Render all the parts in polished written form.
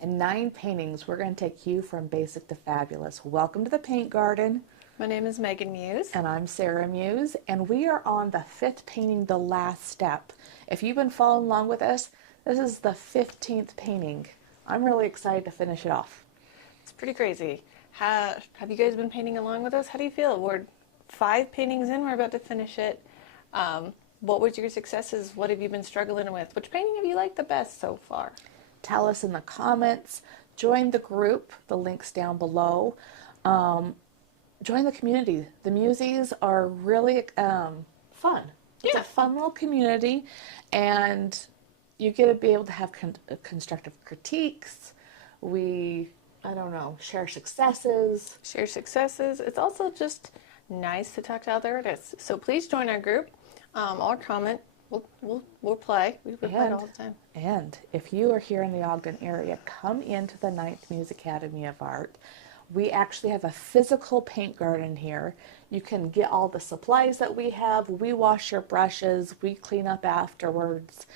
In 9 paintings, we're going to take you from basic to fabulous. Welcome to the Paint Garden. My name is 9th Muse. And I'm Sarah Muse, and we are on the 5th painting, The Last Step. If you've been following along with us, this is the 15th painting. I'm really excited to finish it off. It's pretty crazy. Have you guys been painting along with us? How do you feel? We're 5 paintings in, we're about to finish it. What was your successes? What have you been struggling with? Which painting have you liked the best so far? Tell us in the comments. Join the group. The link's down below. Join the community. The Muses are really fun. It's a fun little community, and you get to be able to have constructive critiques. Share successes. Share successes. It's also just nice to talk to other artists. So please join our group or comment. We'll play. We play all the time. And if you are here in the Ogden area, come into the 9th Muse Academy of Art. We actually have a physical paint garden here. You can get all the supplies that we have. We wash your brushes. We clean up afterwards.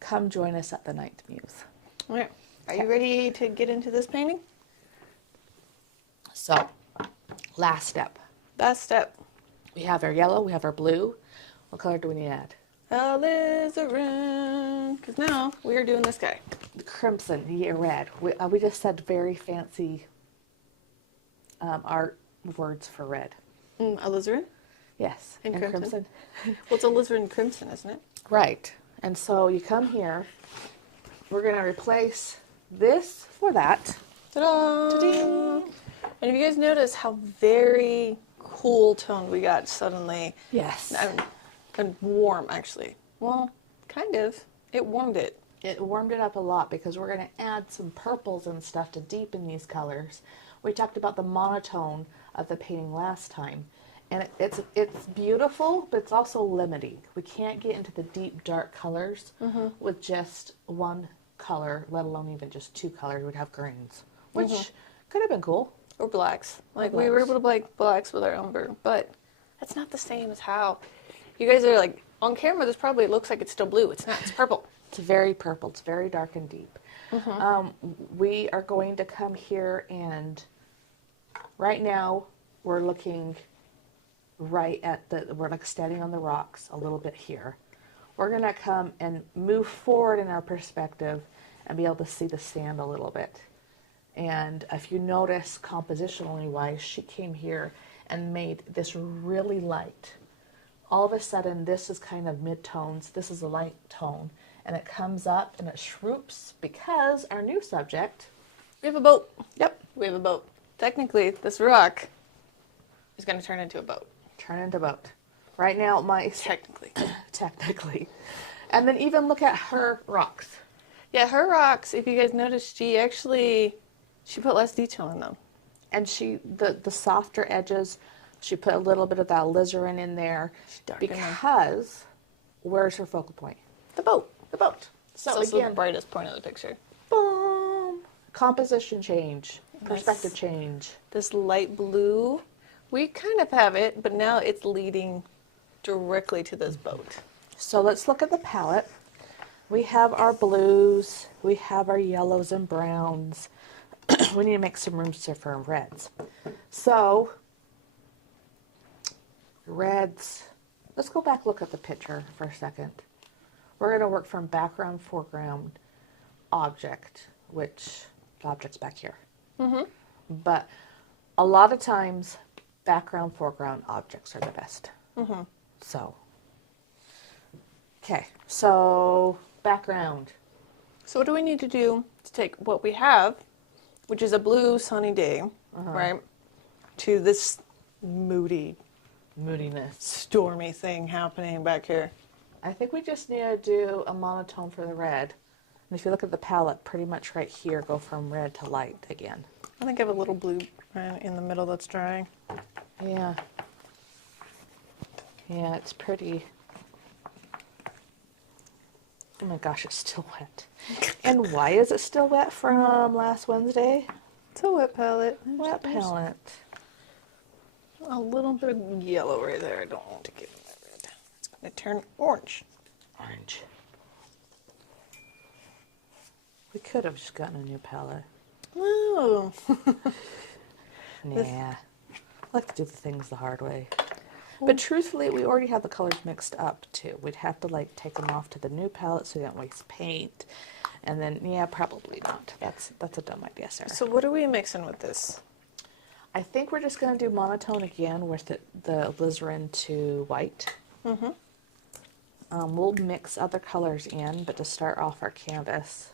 Come join us at the 9th Muse. All right. Are you ready to get into this painting? So, last step. Last step. We have our yellow. We have our blue. What color do we need to add? Alizarin, because now we are doing this guy. The crimson, yeah, red. We just said very fancy art words for red. Alizarin? Yes. And crimson. Well, it's alizarin crimson, isn't it? Right. And so you come here. We're going to replace this for that. Ta-da! Ta-ding! And if you guys notice how very cool toned we got suddenly. Yes. And warm, actually. Well, kind of. It warmed it. It warmed it up a lot because we're going to add some purples and stuff to deepen these colors. We talked about the monotone of the painting last time. And it's beautiful, but it's also limiting. We can't get into the deep, dark colors with just one color, let alone even just 2 colors. We'd have greens, which could have been cool. Or blacks. We were able to like blacks with our umber, but that's not the same as how you guys are like on camera. This probably looks like it's still blue. It's not. It's purple. It's very purple. It's very dark and deep. We are going to come here, and right now we're looking right at we're like standing on the rocks a little bit here. We're going to come and move forward in our perspective and be able to see the sand a little bit. And if you notice compositionally wise, she came here and made this really light. All of a sudden, this is kind of mid-tones. This is a light tone. And it comes up and it swoops because our new subject... We have a boat. Yep. We have a boat. Technically, this rock is going to turn into a boat. Turn into a boat. Right now, Technically. Technically. And then even look at her rocks. Yeah, her rocks, if you guys notice, she put less detail in them. And the softer edges, she put a little bit of that alizarin in there because where's her focal point? The boat. The boat. So again, the brightest point of the picture. Boom. Composition change. Perspective change. This light blue, we kind of have it, but now it's leading directly to this boat. So let's look at the palette. We have our blues. We have our yellows and browns. We need to make some room for reds. So, reds, let's go back, look at the picture for a second. We're going to work from background, foreground, object, which the object's back here. But a lot of times, background, foreground objects are the best. So, okay, so background. So what do we need to do to take what we have, which is a blue sunny day, right, to this moodiness, stormy thing happening back here? I think we just need to do a monotone for the red. And if you look at the palette, pretty much right here, go from red to light again. I think I have a little blue right in the middle that's drying. Yeah. Yeah, it's pretty. Oh my gosh, it's still wet. And why is it still wet from last Wednesday? It's a wet palette. Wet palette. A little bit of yellow right there. I don't want to get in that red. It's going to turn orange. Orange. We could have just gotten a new palette. Oh. Nah. I like to do the things the hard way. But truthfully, we already have the colors mixed up too. We'd have to like take them off to the new palette so we don't waste paint. And then, yeah, probably not. That's a dumb idea, Sarah. So what are we mixing with this? I think we're just going to do monotone again with the alizarin to white. Mm-hmm. We'll mix other colors in, but to start off our canvas,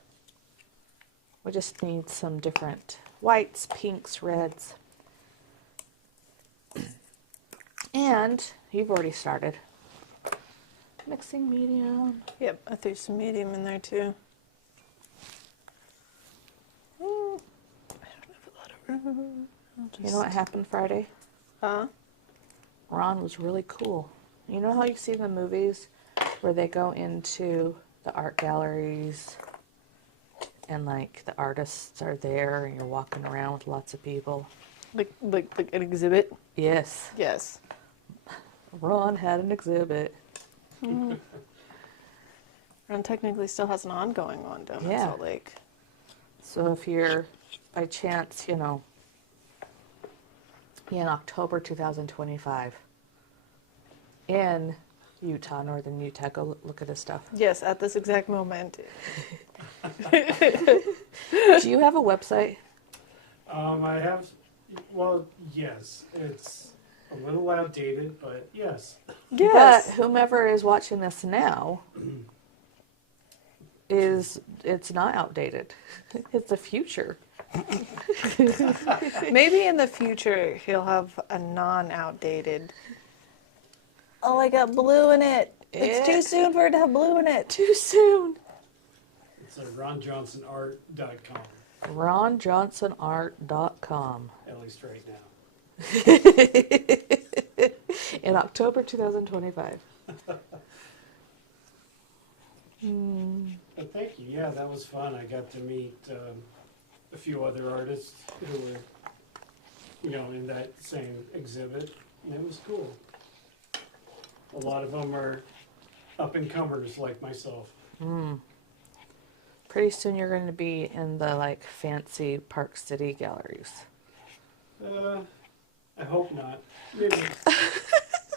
we just need some different whites, pinks, reds. And you've already started. Mixing medium. Yep, I threw some medium in there too. I don't have a lot of room. You know what happened Friday? Huh? Ron was really cool. You know how you see in the movies where they go into the art galleries and like the artists are there and you're walking around with lots of people? Like an exhibit? Yes. Yes. Ron had an exhibit. Ron technically still has an ongoing one down in Yeah. Salt Lake. So if you're, by chance, in October 2025, in Utah, northern Utah, go look at his stuff. Yes, at this exact moment. Do you have a website? I have, well, yes, it's a little outdated, but yes. Yes. But whomever is watching this now it's not outdated. It's the future. Maybe in the future he'll have a non-outdated. Oh, I got blue in it. It's too soon for it to have blue in it. Too soon. It's at ronjohnsonart.com, ronjohnsonart.com. at least right now. In October 2025. But thank you. Yeah, that was fun. I got to meet a few other artists who were, in that same exhibit, and it was cool. A lot of them are up-and-comers like myself. Pretty soon you're going to be in the like fancy Park City galleries. I hope not. Maybe.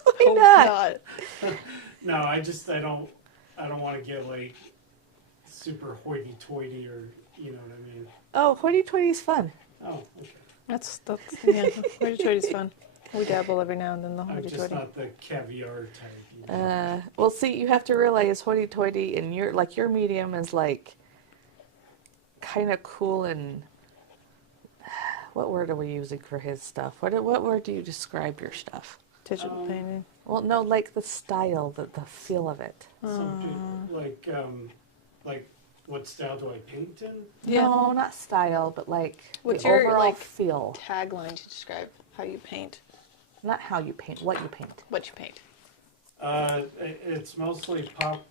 Why not? No, I don't want to get like super hoity-toity or, you know what I mean? Oh, hoity-toity is fun. Oh, okay. That's yeah. Hoity-toity's fun. We dabble every now and then. The I'm just hoity-toity. not the caviar type. Well, see, you have to realize hoity-toity and your medium is like kind of cool and what word are we using for his stuff? What word do you describe your stuff? Digital painting. Well, no, like the style, the feel of it. Like what style do I paint in? Yeah. No, not style, but like What's the your, overall like, feel. Tagline to describe how you paint. Not how you paint, what you paint. What you paint. It's mostly pop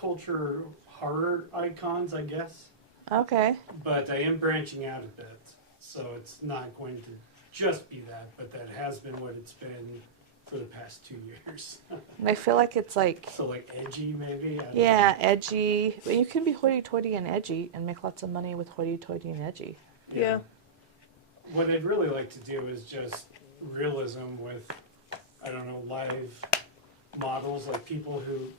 culture horror icons, I guess. Okay. But I am branching out a bit, so it's not going to just be that, but that has been what it's been for the past 2 years. And I feel like it's like, So like edgy, maybe? I don't yeah, know. edgy. But you can be hoity-toity and edgy and make lots of money with hoity-toity and edgy. Yeah. What I'd really like to do is just realism with, I don't know, live models, like people who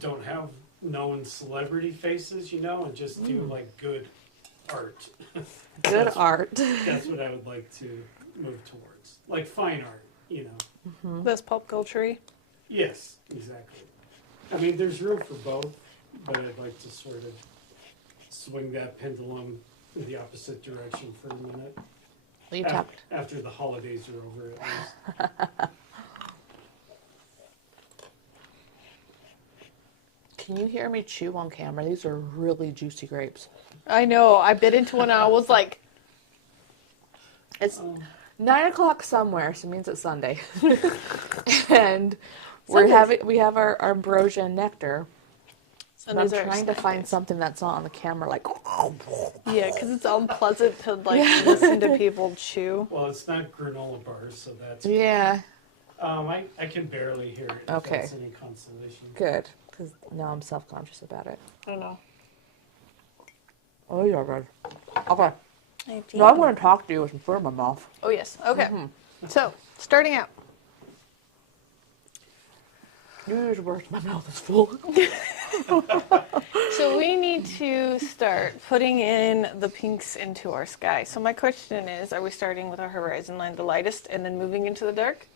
don't have known celebrity faces, and just do like good art. Good art. That's what I would like to move towards. Like fine art, Less pop culture-y. Yes, exactly. I mean, there's room for both, but I'd like to sort of swing that pendulum in the opposite direction for a minute. You tapped. After the holidays are over, at least. Can you hear me chew on camera? These are really juicy grapes. I know. I bit into one and I was like, It's 9 o'clock somewhere, so it means it's Sunday. And we have our ambrosia and nectar. And I'm Sundays are trying to snack find days. something that's not on the camera, like. Yeah, because it's unpleasant to listen to people chew. Well, it's not granola bars, so that's. Yeah, I can barely hear it. Okay. If that's any consolation. good. Because now I'm self-conscious about it. I don't know. Oh, yeah, right. Okay. I have No, I'm tea. going to talk to you with some food in my mouth. Oh, yes. Okay. So, starting out. You use words, my mouth is full. So we need to start putting in the pinks into our sky. So my question is, are we starting with our horizon line the lightest and then moving into the dark?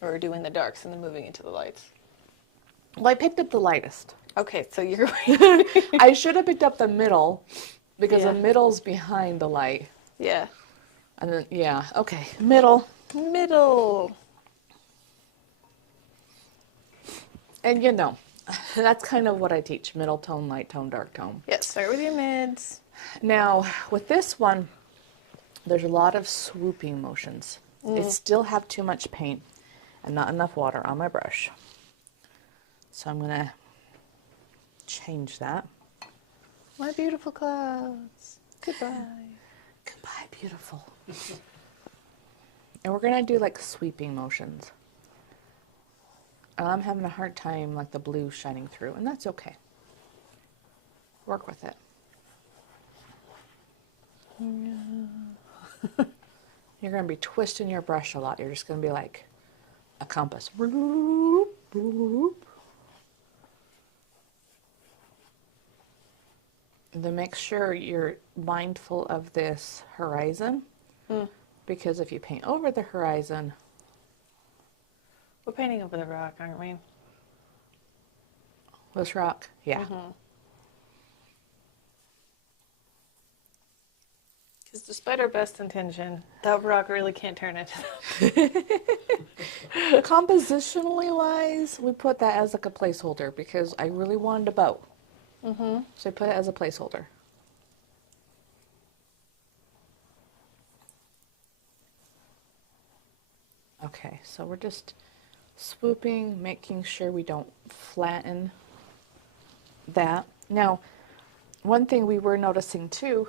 Or doing the darks and then moving into the lights? Well, I picked up the lightest. Okay, so you're I should have picked up the middle because Yeah. the middle's behind the light. Yeah. And then, yeah, okay, middle. Middle. And you know, that's kind of what I teach, middle tone, light tone, dark tone. Yes, start with your mids. Now, with this one, there's a lot of swooping motions. I still have too much paint and not enough water on my brush. So I'm going to change that. My beautiful clouds. Goodbye. Goodbye, beautiful. And we're going to do like sweeping motions. I'm having a hard time like the blue shining through, and that's okay. Work with it. You're going to be twisting your brush a lot. You're just going to be like a compass. Boop, boop. Then make sure you're mindful of this horizon, because if you paint over the horizon, We're painting over the rock, aren't we? this rock, yeah. Because despite our best intention, that rock really can't turn into Compositionally wise, we put that as like a placeholder because I really wanted a bow. So I put it as a placeholder. Okay, so we're just swooping, making sure we don't flatten that. Now, one thing we were noticing too,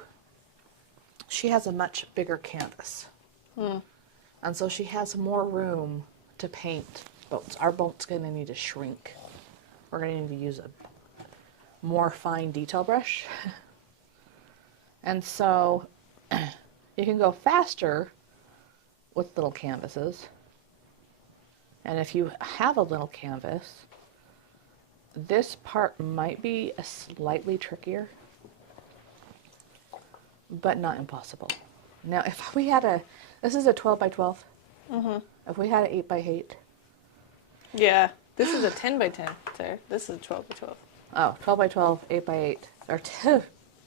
she has a much bigger canvas. And so she has more room to paint boats. Our boat's going to need to shrink. We're going to need to use a more fine detail brush. And so you can go faster with little canvases. And if you have a little canvas, this part might be a slightly trickier, but not impossible. Now, if we had this is a 12 by 12. If we had an 8 by 8. Yeah. This is a 10 by 10, sir. This is a 12 by 12. Oh, 12 by 12, 8 by 8, or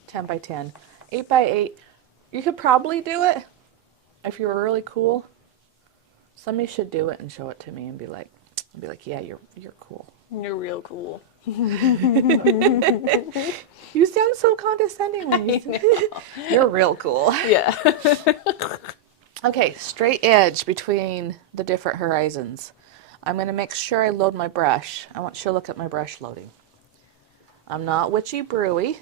10 by 10. 8 by 8, you could probably do it if you were really cool. Somebody should do it and show it to me and be like, yeah, you're cool. You're real cool. You sound so condescending when you say you're real cool. Yeah. Okay, straight edge between the different horizons. I'm going to make sure I load my brush. I want you to look at my brush loading. I'm not witchy brewy.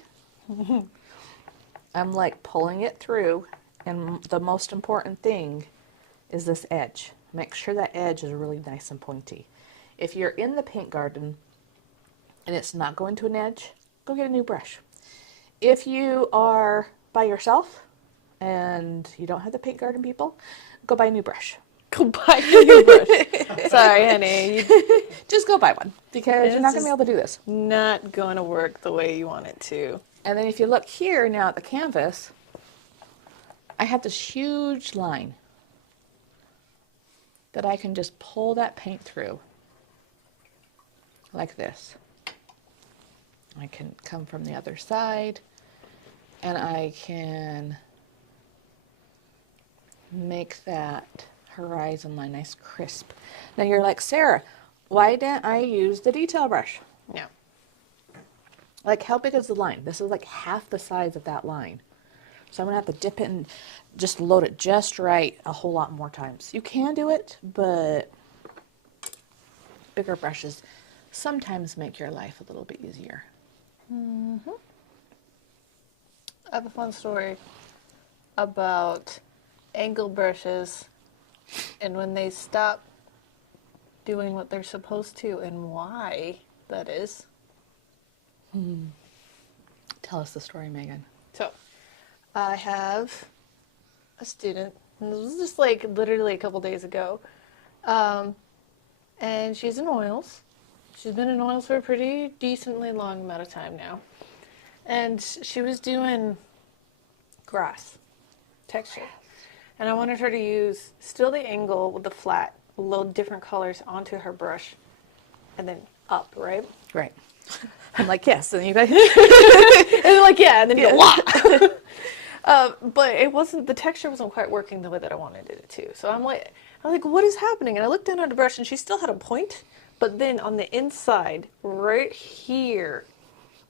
I'm like pulling it through, and the most important thing is this edge. Make sure that edge is really nice and pointy. If you're in the paint garden and it's not going to an edge, go get a new brush. If you are by yourself and you don't have the paint garden people, go buy a new brush. Go buy a new brush. Sorry, honey. Just go buy one because This you're not going to is- be able to do this. Not going to work the way you want it to. And then if you look here now at the canvas, I have this huge line that I can just pull that paint through like this. I can come from the other side and I can make that horizon line nice crisp. Now you're like, Sarah, why didn't I use the detail brush? Yeah. Like, how big is the line? This is like half the size of that line. So I'm going to have to dip it and just load it just right a whole lot more times. You can do it, but bigger brushes sometimes make your life a little bit easier. I have a fun story about angle brushes and when they stop doing what they're supposed to and why that is. Tell us the story, Megan. So, I have a student, and this was just like literally a couple days ago, and she's in oils. She's been in oils for a pretty decently long amount of time now. And she was doing grass texture. And I wanted her to use still the angle with the flat, little different colors onto her brush, and then up, right? Right. I'm like, yes. And you guys, And then like, yeah, and then you go, wah! But it wasn't, the texture wasn't quite working the way that I wanted it to. So I was like, what is happening? And I looked down at the brush and she still had a point, but then on the inside, right here,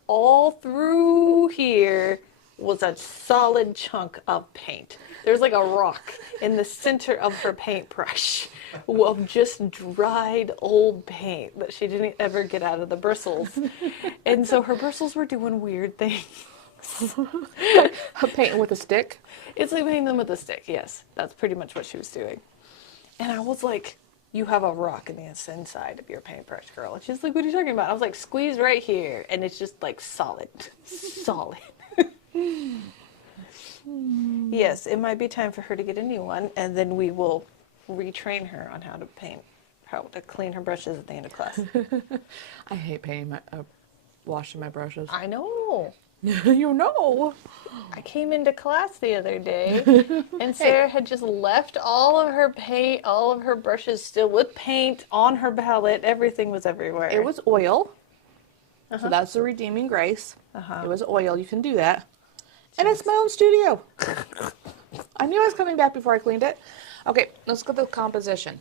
all through here, was a solid chunk of paint. There's like a rock in the center of her paintbrush of just dried old paint that she didn't ever get out of the bristles. And so her bristles were doing weird things. painting with a stick. It's like painting them with a stick, yes. That's pretty much what she was doing. And I was like, you have a rock in the inside of your paintbrush, girl. And she's like, what are you talking about? I was like, squeeze right here. And it's just like solid. Solid. Yes, it might be time for her to get a new one, and then we will retrain her on how to paint, how to clean her brushes at the end of class. I hate painting washing my brushes. I know. You know. I came into class the other day, and Sarah had just left all of her paint, all of her brushes still with paint on her palette. Everything was everywhere. It was oil. So that's the redeeming grace. It was oil. You can do that. And it's my own studio. I knew I was coming back before I cleaned it. Okay, let's go to the composition.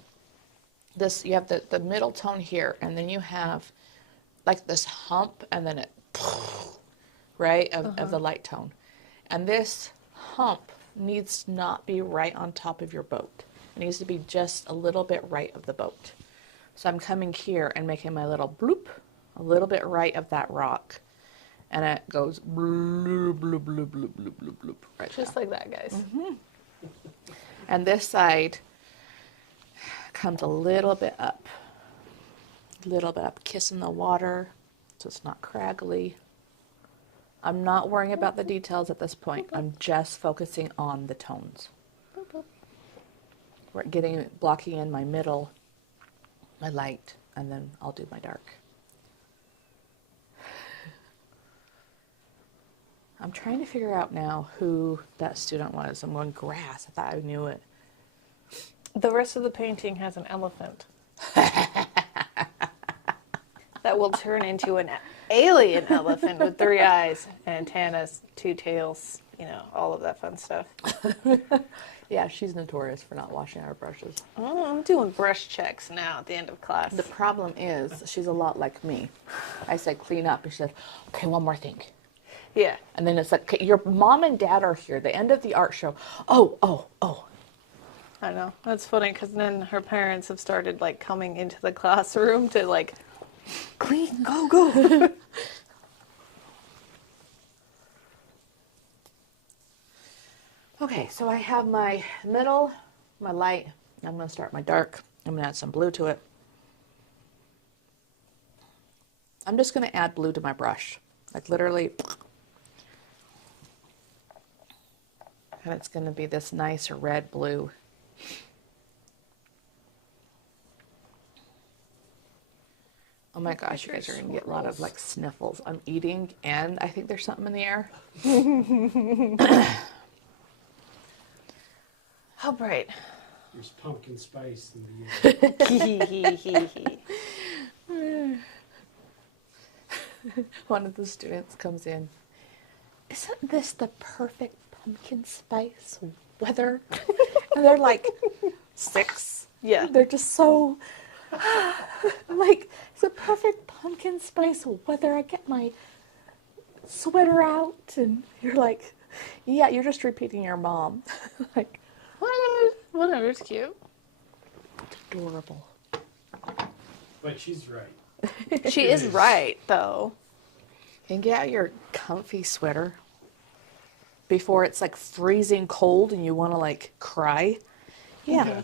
This, you have the middle tone here, and then you have like this hump, and then it, right, of the light tone. And this hump needs to not be right on top of your boat. It needs to be just a little bit right of the boat. So I'm coming here and making my little bloop, a little bit right of that rock. And it goes bloop, bloop, bloop, bloop, bloop, bloop, bloop, right just there. like that, guys. And this side comes a little bit up, kissing the water so it's not craggly. I'm not worrying about the details at this point. I'm just focusing on the tones. We're blocking in my middle, my light, and then I'll do my dark. I'm trying to figure out now who that student was. I'm going grass. I thought I knew it. The rest of the painting has an elephant that will turn into an alien elephant with 3 eyes and antennas, 2 tails, all of that fun stuff. Yeah, she's notorious for not washing our brushes. Oh, I'm doing brush checks now at the end of class. The problem is she's a lot like me. I said clean up, and she said, okay, one more thing. Yeah. And then it's like, okay, your mom and dad are here, the end of the art show. Oh. I know. That's funny because then her parents have started like coming into the classroom to like clean, go. Okay, so I have my middle, my light. I'm going to start my dark. I'm going to add some blue to it. I'm just going to add blue to my brush. Like literally. And it's going to be this nice red blue. Oh my gosh, you guys are going to get a lot of like sniffles. I'm eating and I think there's something in the air. How bright. There's pumpkin spice in the air. One of the students comes in. Isn't this the perfect pumpkin spice weather? And they're like 6. Yeah. They're just so like, it's a perfect pumpkin spice weather. I get my sweater out and you're like, yeah, you're just repeating your mom. Like, Whatever, it's cute. it's adorable. But she's right. She is right, though. And get out your comfy sweater before it's like freezing cold and you want to like cry. Yeah.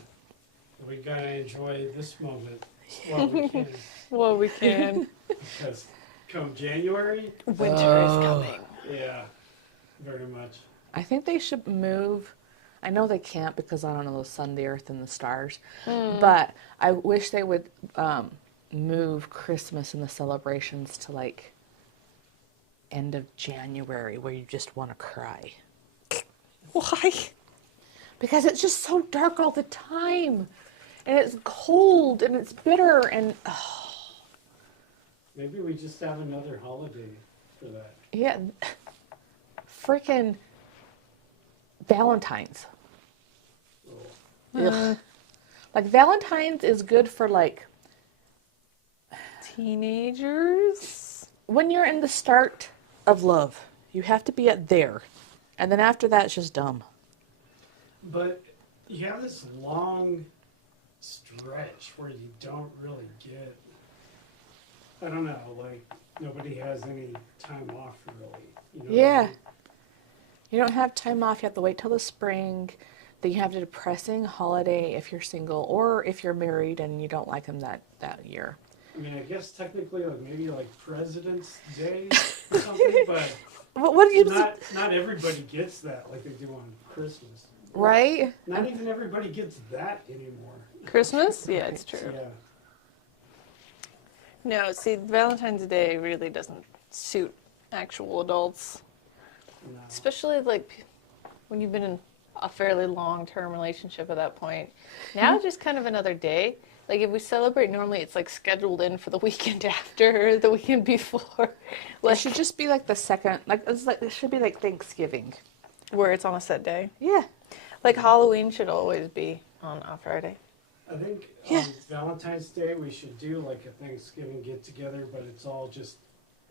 We gotta enjoy this moment while we can. Well, we can. Because come January, Winter is coming. Yeah, very much. I think they should move. I know they can't because I don't know the sun, the earth, and the stars. But I wish they would move Christmas and the celebrations to like end of January, where you just want to cry. Why? Because it's just so dark all the time, and it's cold and it's bitter and Maybe we just have another holiday for that. yeah, freaking Valentine's. Oh. Ugh. Like Valentine's is good for like Teenagers? when you're in the start of love. You have to be at there, and then after that, it's just dumb. But you have this long stretch where you don't really get, I don't know, like nobody has any time off really. You know Yeah. what I mean? You don't have time off. You have to wait till the spring. Then you have a depressing holiday if you're single or if you're married and you don't like him that year. I mean, I guess technically, like maybe like President's Day or something, but What do you not everybody gets that like they do on Christmas. right? Not even everybody gets that anymore. Christmas? Yeah, it's true. Yeah. No, see, Valentine's Day really doesn't suit actual adults. No. Especially like when you've been in a fairly long-term relationship at that point. Now just kind of another day. Like if we celebrate normally it's like scheduled in for the weekend after, the weekend before. It Like should just be like the second, like it should be like Thanksgiving. where it's on a set day. Yeah. Like Halloween should always be on a Friday. I think Yeah. on Valentine's Day we should do like a Thanksgiving get together, but it's all just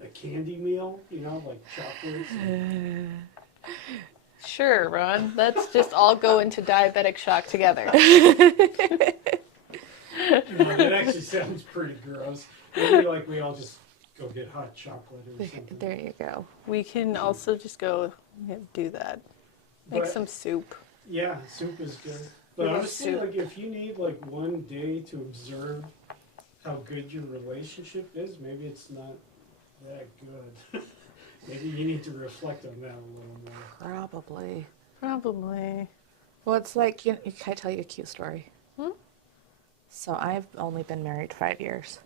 a candy meal, you know, like chocolates. And, Sure, Ron. Let's just all go into diabetic shock together. that actually sounds pretty gross. Maybe like we all just go get hot chocolate or something. There you go. We can also just go do that. Make But- some soup. Yeah, soup is good. But Little honestly, soup. like if you need like one day to observe how good your relationship is, maybe it's not that good. Maybe you need to reflect on that a little more. Probably. Probably. Well, it's like, can I tell you a cute story? Hmm? So I've only been married 5 years.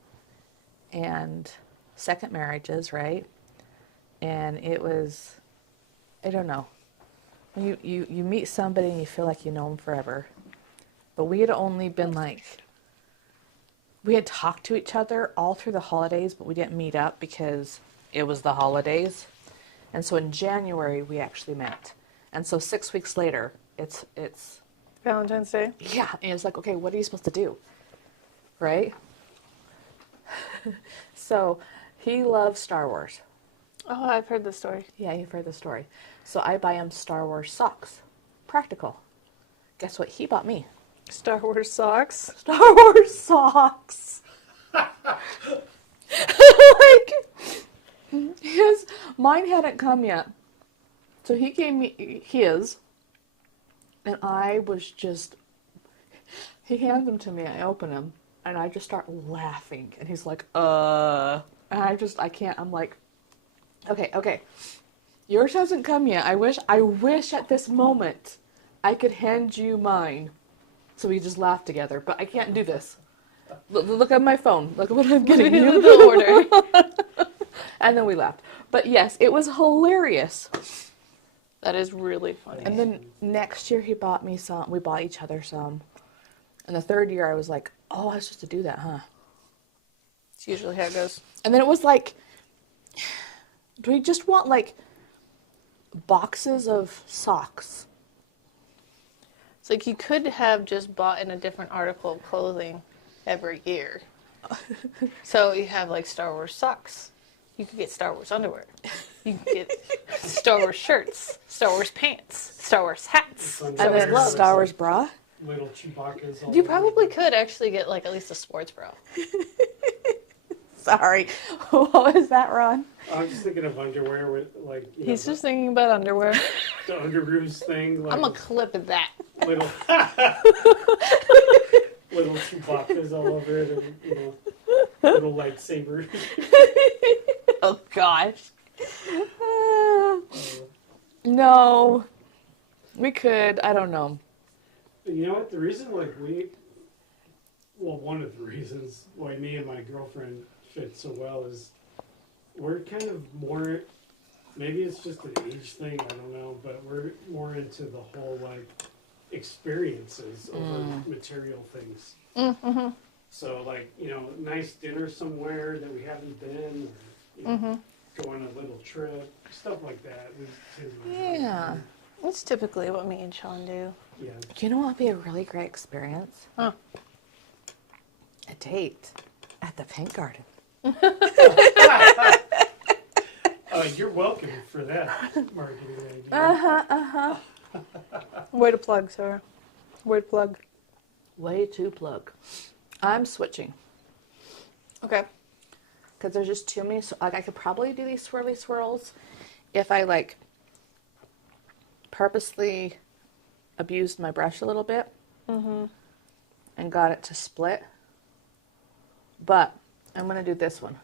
And second marriages, right? And it was, I don't know. When you meet somebody and you feel like you know them forever. But we had only been like, we had talked to each other all through the holidays, but we didn't meet up because it was the holidays. And so in January, we actually met. And so 6 weeks later, it's Valentine's Day. yeah, and it's like, okay, what are you supposed to do? Right? So he loves Star Wars. Oh, I've heard this story. Yeah, you've heard the story. So I buy him Star Wars socks. Practical. Guess what he bought me? Star Wars socks. Star Wars socks. Like, mine hadn't come yet. So he gave me his, and I was just, he hands them to me, I open them, and I just start laughing, and he's like, and I can't, I'm like, okay, yours hasn't come yet. I wish at this moment I could hand you mine, so we just laugh together, but I can't do this. Look at my phone. Look at what I'm getting you. The order. And then we laughed. But yes, it was hilarious. That is really funny. And then next year he bought me some. We bought each other some. And the third year I was like, oh, I was supposed to do that, huh? It's usually how it goes. And then it was like, do we just want like boxes of socks? It's like you could have just bought in a different article of clothing every year. So you have like Star Wars socks. You could get Star Wars underwear. You could get Star Wars shirts, Star Wars pants, Star Wars hats, And Star And Wars then gloves. Star Wars bra? Little Chewbacca's all You over. probably could actually get like at least a sports bra. Sorry. What was that, Ron? I'm just thinking of underwear with like you He's know, just thinking about underwear. the underoos thing. Like I'm gonna clip that. little little Chewbacca's all over it, and you know, little lightsabers. Oh, gosh. No. We could. I don't know. You know what? The reason, like, one of the reasons why me and my girlfriend fit so well is we're kind of more, maybe it's just an age thing, I don't know, but we're more into the whole, like, experiences over material things. Mm-hmm. So, like, nice dinner somewhere that we haven't been, or, go on a little trip, stuff like that. We tend to enjoy Yeah. that. That's typically what me and Sean do. Yeah. You know what would be a really great experience? Huh. A date at the paint garden. You're welcome for that marketing idea. Way to plug, Sarah. Way to plug. Way to plug. I'm switching. Okay. Because there's just too many. Like, I could probably do these swirly swirls if I, like, purposely abused my brush a little bit and got it to split. But I'm going to do this one.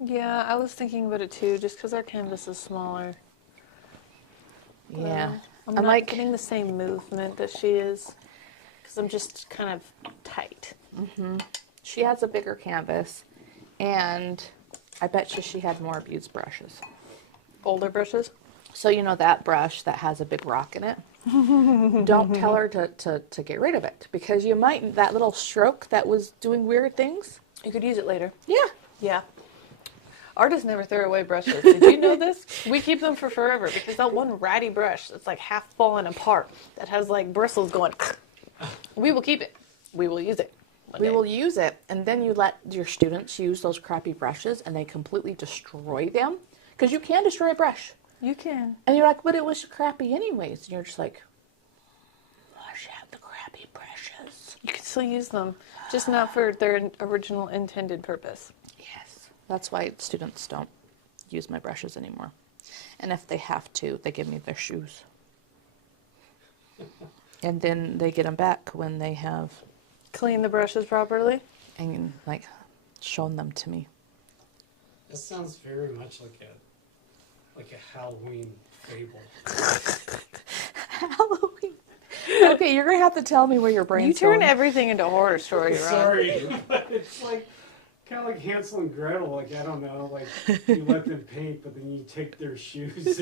Yeah, I was thinking about it too, just because our canvas is smaller. Yeah. I'm I'm not like- getting the same movement that she is, because I'm just kind of tight. She has a bigger canvas, and I bet you she had more abused brushes. Older brushes? So you know that brush that has a big rock in it? Don't tell her to get rid of it, because you might, that little stroke that was doing weird things. You could use it later. Yeah. Yeah. Artists never throw away brushes. Did you know this? We keep them for forever, because that one ratty brush that's like half fallen apart, that has like bristles going, we will keep it. We will use it. We will use it, and then you let your students use those crappy brushes, and they completely destroy them, because you can destroy a brush. You can. And you're like, but it was crappy anyways. And you're just like, I should have the crappy brushes. You can still use them, just not for their original intended purpose. Yes. That's why students don't use my brushes anymore. And if they have to, they give me their shoes. And then they get them back when they have, Clean the brushes properly. and like, shown them to me. That sounds very much like a Halloween fable. Halloween. Okay, you're going to have to tell me where your brain's You turn going. everything into a horror story, Ron. Sorry, but it's like kind of like Hansel and Gretel. Like, I don't know, like you let them paint, but then you take their shoes.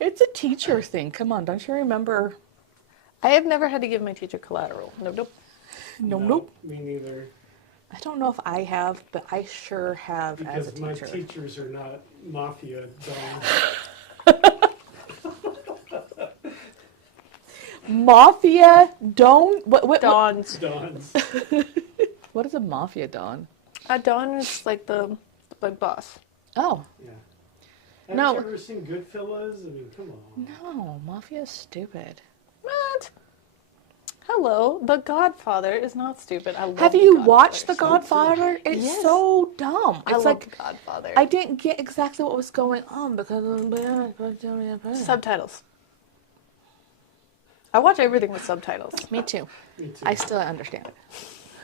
It's a teacher thing. Come on, don't you remember? I have never had to give my teacher collateral. Nope. Nope. Me neither. I don't know if I have, but I sure have as a Because my teacher. teachers are not mafia Mafia Don? What Dons. dons. What is a mafia Don? A Don is like the big boss. Oh, Yeah. Have No. you ever seen Goodfellas? I mean, come on. no, mafia's stupid. What? Hello, The Godfather is not stupid. I love Have The you Godfather. watched The Godfather? It's Yes. so dumb. I It's love like The Godfather. I didn't get exactly what was going on because Subtitles. I watch everything with subtitles. Me too. Me too. I still understand it.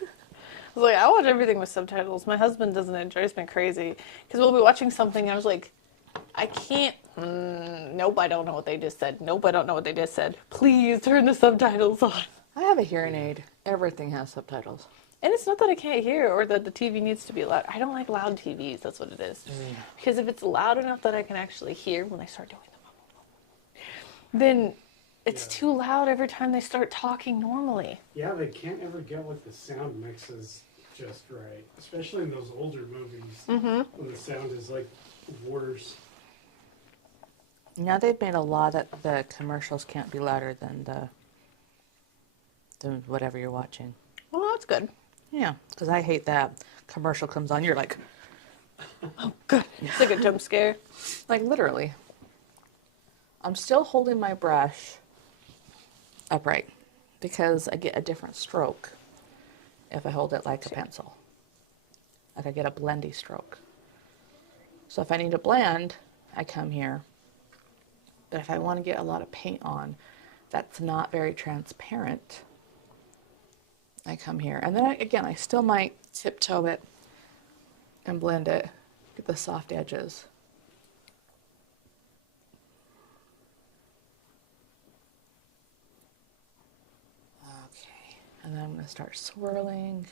I was like, I watch everything with subtitles. My husband doesn't. It drives me crazy. Because we'll be watching something and I was like, I can't. Nope, I don't know what they just said. Nope, I don't know what they just said. Please turn the subtitles on. I have a hearing aid. Everything has subtitles. And it's not that I can't hear or that the TV needs to be loud. I don't like loud TVs. That's what it is. Because if it's loud enough that I can actually hear when they start doing them, then it's Yeah. too loud every time they start talking normally. Yeah, they can't ever get like the sound mixes just right, especially in those older movies when the sound is like worse. Now they've made a law that the commercials can't be louder than the whatever you're watching. Well, that's good. Yeah, because I hate that commercial comes on. You're like, It's like a jump scare. like literally. I'm still holding my brush upright because I get a different stroke if I hold it like a pencil. Like I get a blendy stroke. So if I need to blend, I come here. But if I want to get a lot of paint on that's not very transparent, I come here. And then I still might tiptoe it and blend it, get the soft edges. And then I'm going to start swirling,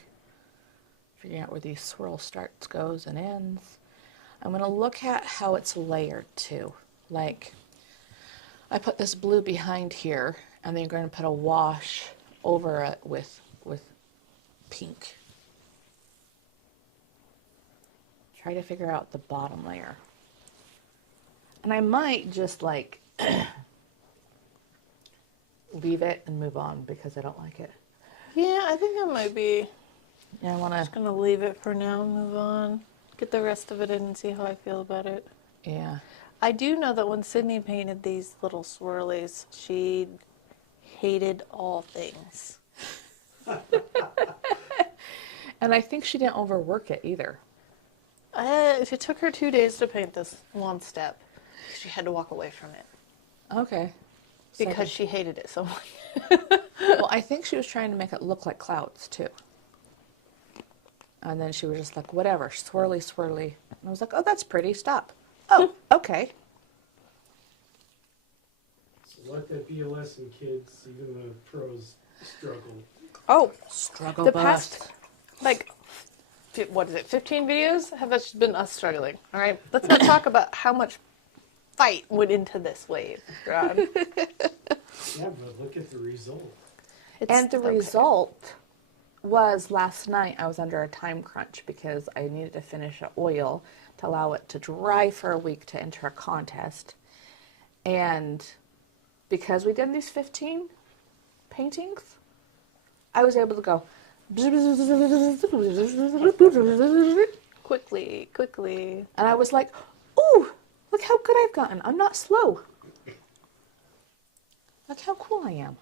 figuring out where these swirl starts, goes, and ends. I'm going to look at how it's layered too. Like, I put this blue behind here, and then you're going to put a wash over it with pink. Try to figure out the bottom layer. And I might just like leave it and move on because I don't like it. Yeah, I think I might be Yeah, I want just to, going to leave it for now and move on. Get the rest of it in and see how I feel about it. yeah. I do know that when Sydney painted these little swirlies, she hated all things. And I think she didn't overwork it either. It took her 2 days to paint this one step. She had to walk away from it Okay. because she hated it so much. Well, I think she was trying to make it look like clouds too. And then she was just like, whatever, swirly, swirly. And I was like, oh, that's pretty, stop. Oh, okay. So let that be a lesson, kids. Even the pros struggle. Oh, Struggle the bus. past, like, what is it, 15 videos have just been us struggling, all right? Let's not talk about how much fight went into this wave, Ron. Yeah, but look at the result. And the okay. result was last night I was under a time crunch because I needed to finish an oil to allow it to dry for a week to enter a contest. And because we did these 15 paintings, I was able to go Quickly. and I was like, ooh, look how good I've gotten. I'm not slow. Look how cool I am.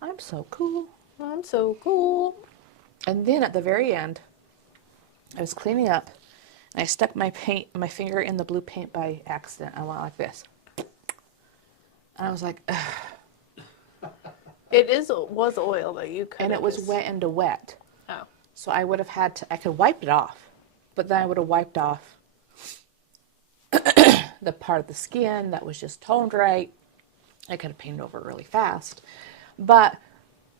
I'm so cool. I'm so cool. And then at the very end, I was cleaning up, and I stuck my finger in the blue paint by accident. I went like this. And I was like, ugh. It was oil that you could. And it was wet into wet. Oh. So I would have had to, I could wipe it off, but then I would have wiped off the part of the skin that was just toned right. I could have painted over really fast. But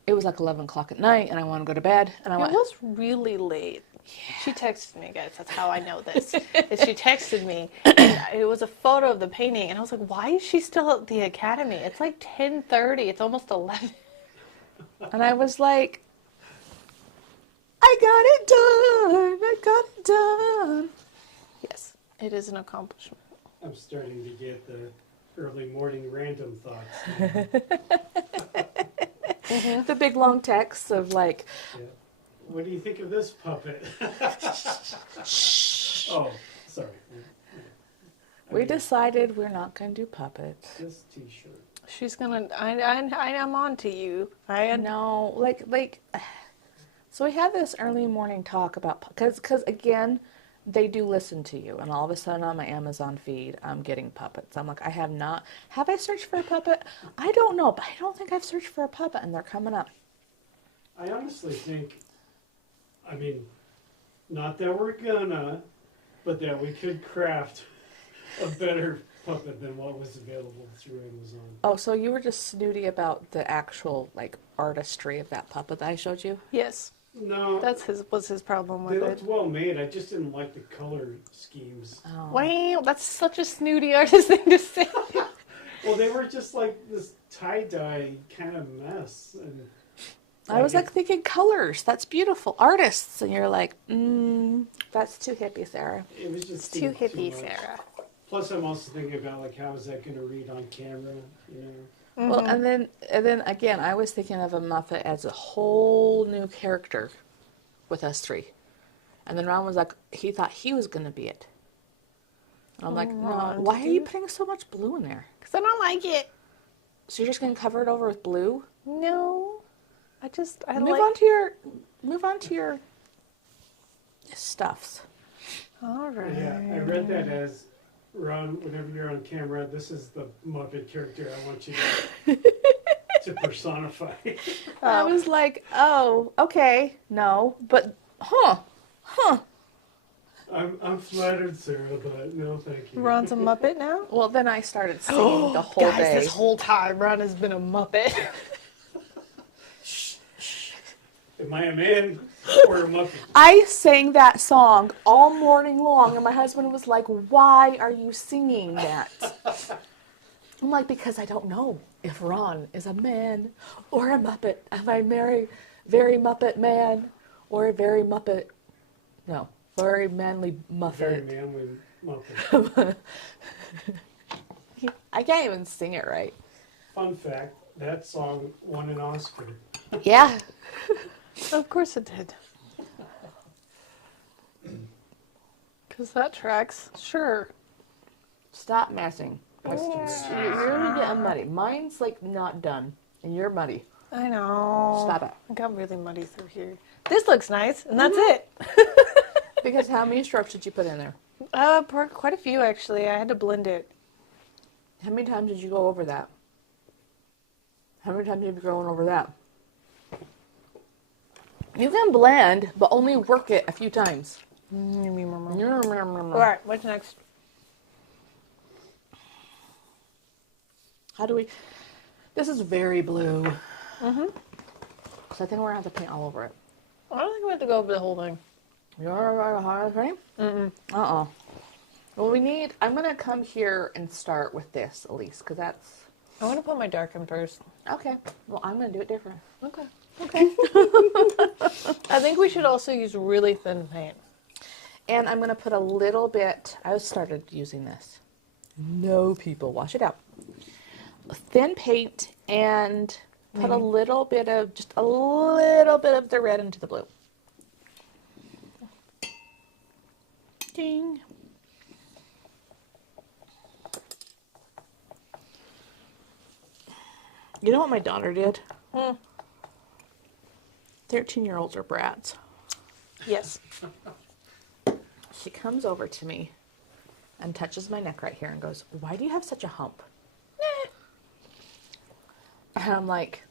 it was like 11 o'clock at night, and I wanted to go to bed. And I It went, was really late. Yeah. She texted me, guys. That's how I know this. Is she texted me, and it was a photo of the painting, and I was like, "Why is she still at the academy? It's like 10:30. It's almost 11." and I was like, I got it done. I got it done. Yes, it is an accomplishment. I'm starting to get the early morning random thoughts. The big long texts of like, Yeah. What do you think of this puppet? Oh, sorry. we decided we're not going to do puppets. This T-shirt. She's gonna. I'm on to you. No, like, so we had this early morning talk about, because again, they do listen to you, and all of a sudden on my Amazon feed, I'm getting puppets. I'm like, have I searched for a puppet? I don't know, but I don't think I've searched for a puppet, and they're coming up. I honestly think, I mean, not that we're gonna, but that we could craft a better puppet than what was available through Amazon. Oh, so you were just snooty about the actual, like, artistry of that puppet that I showed you? Yes, No, was his problem they with looked it. well made. I just didn't like the color schemes. Oh. Wow, that's such a snooty artist thing to say. Well, they were just like this tie-dye kind of mess. And I was like thinking colors. That's beautiful. Artists. And you're like, that's too hippie, Sarah. it was just Too hippie, much. Sarah. Plus, I'm also thinking about like how is that going to read on camera? You know. Well, and then again, I was thinking of a Muppet as a whole new character with us three. And then Ron was like, he thought he was going to be it. And I'm like, Ron, no, why did are you you- putting so much blue in there? Because I don't like it. So you're just going to cover it over with blue? No, I Move on to your stuffs. All right. Yeah, I read that as Ron. Whenever you're on camera, this is the Muppet character I want you to personify. I was like, oh, okay, no, but, huh. I'm flattered, Sarah, but no, thank you. Ron's a Muppet now? Well, then I started singing the whole Guys, day. this whole time Ron has been a Muppet. Am I a man or a Muppet? I sang that song all morning long, and my husband was like, "Why are you singing that?" I'm like, "Because I don't know if Ron is a man or a Muppet. Am I very Muppet man or a very Muppet? No, very manly Very Muppet." manly Muppet. I can't even sing it right. Fun fact, that song won an Oscar. Yeah. Of course it did. Because that tracks. Sure. Stop messing. You're getting muddy. Mine's like not done, and you're muddy. I know. Stop it. I got really muddy through here. This looks nice, and that's it. Because how many strokes did you put in there? Quite a few, actually. I had to blend it. How many times did you go over that? How many times have you gone over that? You can blend, but only work it a few times. All How right, what's next? do we... This is very blue. So I think we're going to have to paint all over it. I don't think we have to go over the whole thing. You're hard cream? Uh-uh. Well, we need... I'm going to come here and start with this, at least, because that's... I want to put my dark in first. Okay. Well, I'm going to do it different. Okay. I think we should also use really thin paint. And I'm going to put a little bit... I started using this. No, people. Wash it out. Thin paint and put a little bit of... Just a little bit of the red into the blue. Ding. You know what my daughter did? 13-year-olds are brats. Yes. She comes over to me and touches my neck right here and goes, "Why do you have such a hump?" And I'm like,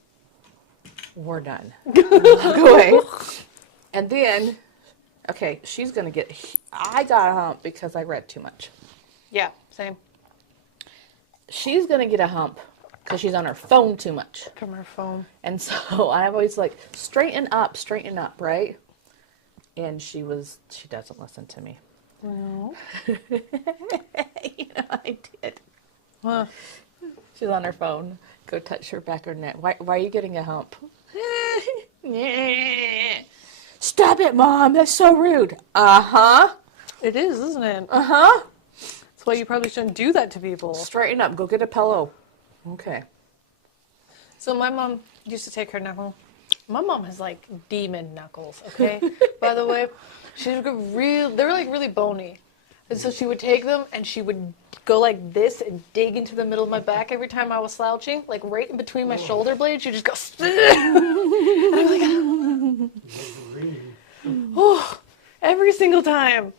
"We're done." Walk away. And then, okay, she's going to get... I got a hump because I read too much. Yeah, same. She's going to get a hump because she's on her phone too much. From her phone. And so I'm always like, straighten up, right? And she doesn't listen to me. No. You know, I did. Well, She's on her phone. Go touch her back or neck. Why are you getting a hump? Stop it, Mom. That's so rude. Uh-huh. it is, isn't it? Uh-huh. That's why you probably shouldn't do that to people. Straighten up. Go get a pillow. Okay. So my mom used to take her knuckle. My mom has like demon knuckles, okay? By the way, they were like really bony. And so she would take them and she would go like this and dig into the middle of my back every time I was slouching, like right in between my shoulder blades. She'd just go, and I'm like, oh, every single time.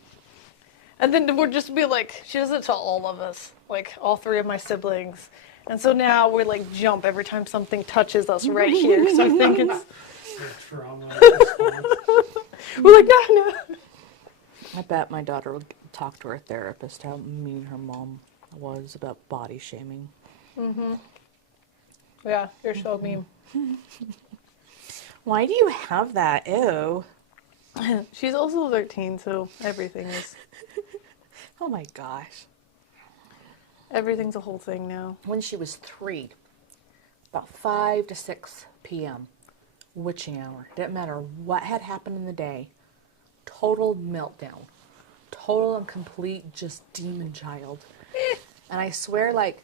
And then we'd just be like, she does it to all of us, like all three of my siblings. And so now we're like jump every time something touches us right here. So I think it's Trauma response. we're like, no. I bet my daughter would talk to her therapist how mean her mom was about body shaming. Yeah, you're so mean. Why do you have that? Ew. She's also 13, so everything is Oh my gosh. everything's a whole thing now. When she was 3, about 5 to 6 p.m., witching hour. Didn't matter what had happened in the day. Total meltdown. Total and complete just demon child. And I swear, like,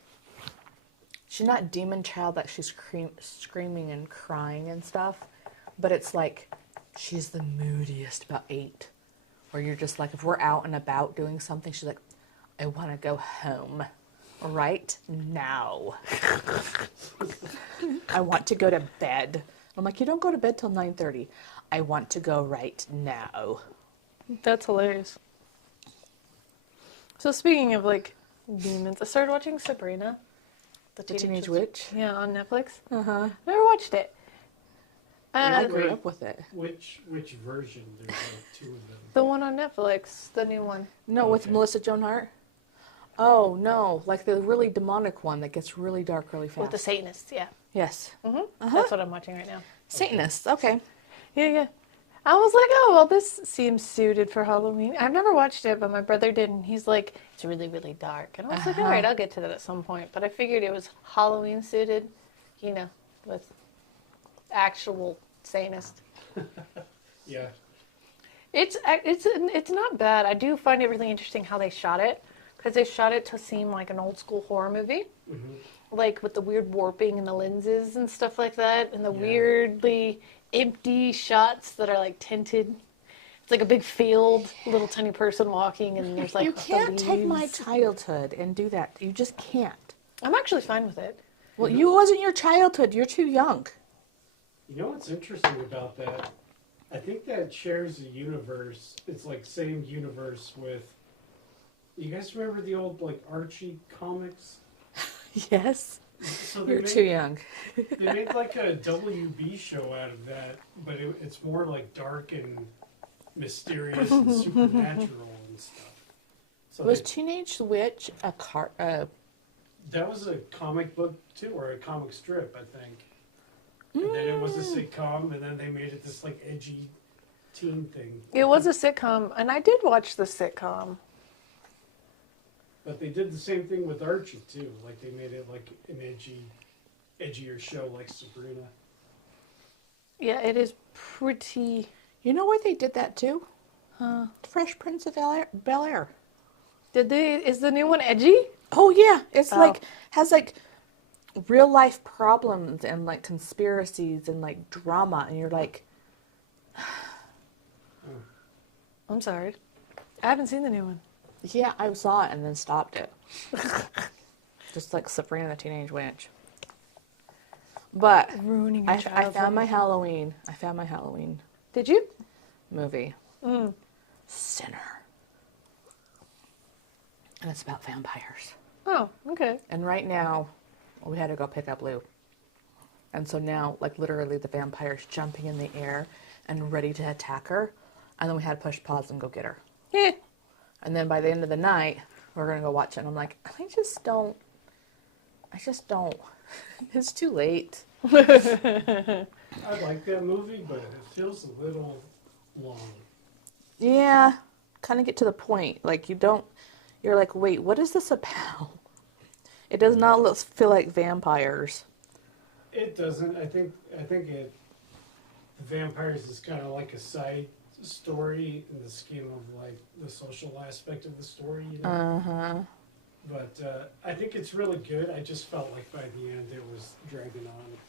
she's not demon child that she's screaming and crying and stuff, but it's like she's the moodiest about 8. Where you're just like, if we're out and about doing something, she's like, I want to go home right now. I want to go to bed. I'm like, you don't go to bed till 9:30. I want to go right now. That's hilarious. So speaking of like demons, I started watching Sabrina, The Teenage Witch? Yeah, on Netflix. Uh-huh. Never watched it. I grew up with it. Which version? There's like 2 of them. The one on Netflix, the new one. No, with Okay. Melissa Joan Hart? Oh, no. Like the really demonic one that gets really dark really fast. With the Satanists, yeah. Yes. That's what I'm watching right now. Satanists. Okay. Yeah, yeah. I was like, oh, well, this seems suited for Halloween. I've never watched it, but my brother did, and he's like, it's really, really dark. And I was like, all right, I'll get to that at some point. But I figured it was Halloween suited, you know, with actual Satanist. Yeah. It's not bad. I do find it really interesting how they shot it, because they shot it to seem like an old school horror movie, like with the weird warping and the lenses and stuff like that, and the weirdly empty shots that are like tinted. It's like a big field, little tiny person walking, and there's like You the can't take my leaves. childhood and do that. You just can't. I'm actually fine with it. Well, you wasn't your childhood. You're too young. You know what's interesting about that? I think that shares a universe. It's like same universe with. You guys remember the old like Archie comics? Yes. So You're too young. They made like a WB show out of that, but it's more like dark and mysterious and supernatural and stuff. So Was Teenage Witch a that was a comic book too, or a comic strip, I think. And then it was a sitcom, and then they made it this like edgy teen thing. It was a sitcom, and I did watch the sitcom. But they did the same thing with Archie too. Like they made it like an edgier show like Sabrina. Yeah, it is pretty. You know where they did that too? Fresh Prince of Bel-Air. Did they? Is the new one edgy? Oh yeah, it's Oh. like has like real life problems and like conspiracies and like drama, and you're like, I'm sorry, I haven't seen the new one. yeah, I saw it and then stopped it. Just like Sabrina the Teenage Witch. But Ruining your I childhood. found my Halloween. I found my Halloween Did you? movie. Sinner. And it's about vampires. Oh, okay. And right now, we had to go pick up Lou. And so now, like literally the vampire's jumping in the air and ready to attack her. And then we had to push pause and go get her. Yeah. And then by the end of the night, we're going to go watch it. And I'm like, I just don't. It's too late. I like that movie, but it feels a little long. Yeah. Kind of get to the point. Like you're like, wait, what is this about? It does not feel like vampires. It doesn't. I think it. The vampires is kind of like a side story in the scheme of like the social aspect of the story. You know? But I think it's really good. I just felt like by the end it was dragging on a little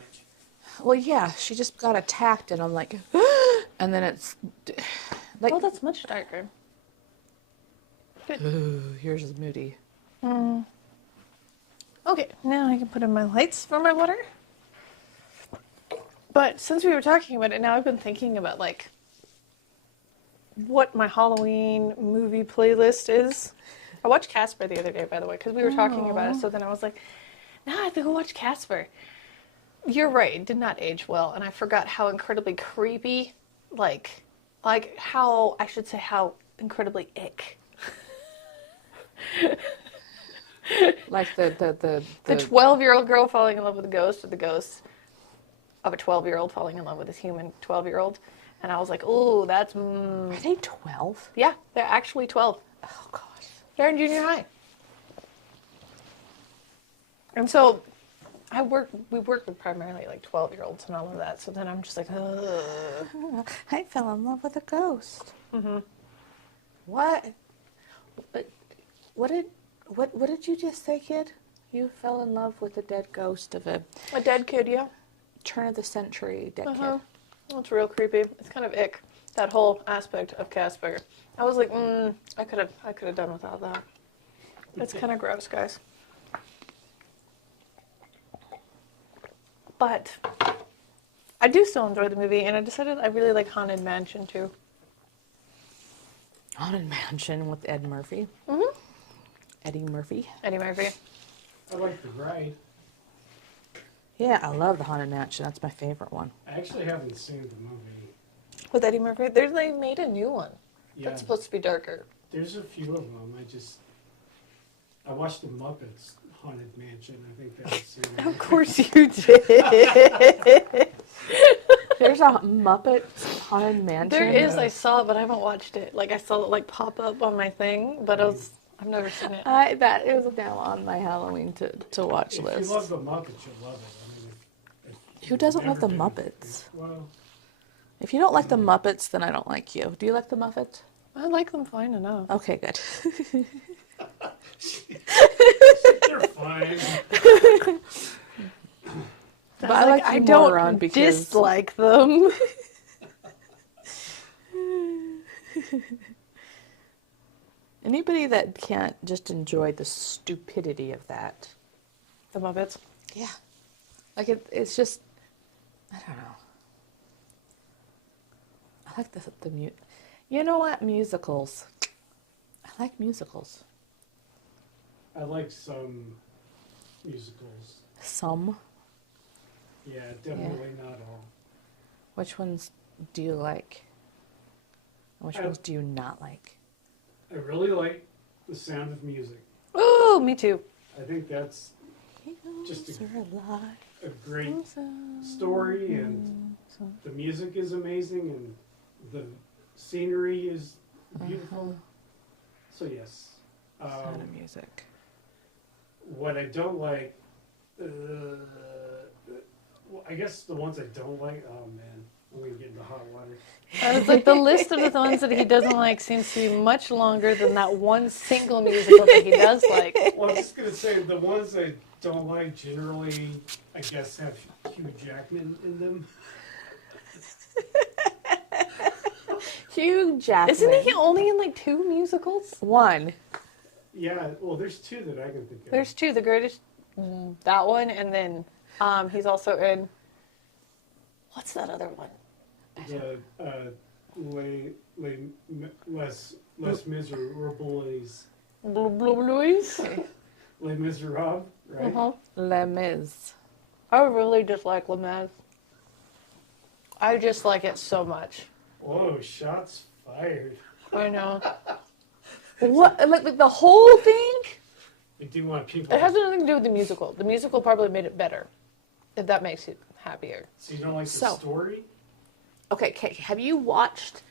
much. Well, yeah, she just got attacked, and I'm like, and then it's like, Well, that's much darker. ooh, yours is moody. Okay, now I can put in my lights for my water. But since we were talking about it, now I've been thinking about like what my Halloween movie playlist is. I watched Casper the other day, by the way, because we were talking about it. So then I was like, now I have to go watch Casper. You're right, it did not age well, and I forgot how incredibly creepy, like how, I should say how incredibly ick. Like the The 12-year-old girl falling in love with a ghost, or the ghost of a 12-year-old falling in love with this human 12-year-old. And I was like, ooh, that's... Are they 12? Yeah, they're actually 12. Oh gosh. They're in junior high. And so we work with primarily like 12-year-olds and all of that. So then I'm just like, ugh. I fell in love with a ghost. What? What did you just say, kid? You fell in love with a dead ghost of a A dead kid, yeah. turn of the century dead Uh-huh. kid. It's real creepy. It's kind of ick, that whole aspect of Casper. I was like, I could have done without that. It's kind of gross, guys. But I do still enjoy the movie, and I decided I really like Haunted Mansion too. Haunted Mansion with Ed Murphy. Eddie Murphy. Eddie Murphy. I like the ride. Yeah, I love the Haunted Mansion. That's my favorite one. I actually haven't seen the movie. With Eddie Murphy. They made a new one. Yeah, That's supposed to be darker. there's a few of them. I watched the Muppets Haunted Mansion. I think that's Of course you did. There's a Muppet Haunted Mansion. There is. I saw it, but I haven't watched it. Like I saw it like pop up on my thing, but I've never seen it. That is now on my Halloween to watch If list. you love the Muppets, you'll love it. I mean, if Who doesn't love you've the never Muppets? Well, If you don't like the Muppets, then I don't like you. Do you like the Muppets? I like them fine enough. Okay, good. they're fine. But I like I you don't moron because dislike them. anybody that can't just enjoy the stupidity of that. The Muppets. Yeah. Like it's just, I don't know. I like the you know what? Musicals. I like musicals. I like some musicals. Some. Yeah, definitely not all. Which ones do you like? And which ones do you not like? I really like The Sound of Music. Oh, me too. I think that's just Heroes are alive. a great story, and the music is amazing, and the scenery is beautiful. So yes. Sound of Music. What I don't like, I guess the ones I don't like, oh man, I'm going to get into hot water. It's like the list of the ones that he doesn't like seems to be much longer than that one single musical that he does like. Well, I'm just going to say the ones I don't like generally, I guess, have Hugh Jackman in them. Hugh Jackman. Isn't he only in like 2 musicals? One. Yeah, well, there's 2 that I can think of. There's 2. The Greatest, that one, and then he's also in, what's that other one? The Les Miserables. Louise? Les Miserables, right? Les Mis. I really dislike Les Mis. I just like it so much. Whoa, shots fired. I know. What? Like the whole thing? I do want people. It has nothing to do with the musical. The musical probably made it better, if that makes you happier. So you don't like the So- story? Okay, have you watched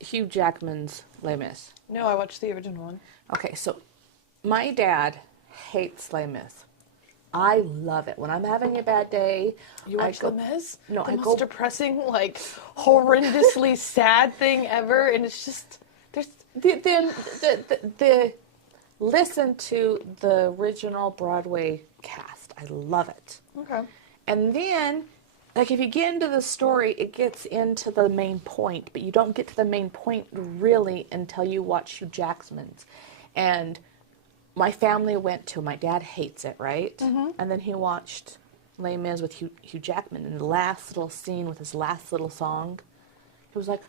Hugh Jackman's Les Mis? No, I watched the original one. Okay, so my dad hates Les Mis. I love it. When I'm having a bad day, You I watched go- Les Mis? No, the I most go- depressing, like, horrendously sad thing ever, and it's just, there's... the listen to the original Broadway cast. I love it. Okay. And then, like, if you get into the story, it gets into the main point, but you don't get to the main point really until you watch Hugh Jackman's. And my family went to, my dad hates it, right? Mm-hmm. And then he watched Les Mis with Hugh Jackman, and the last little scene with his last little song, he was like,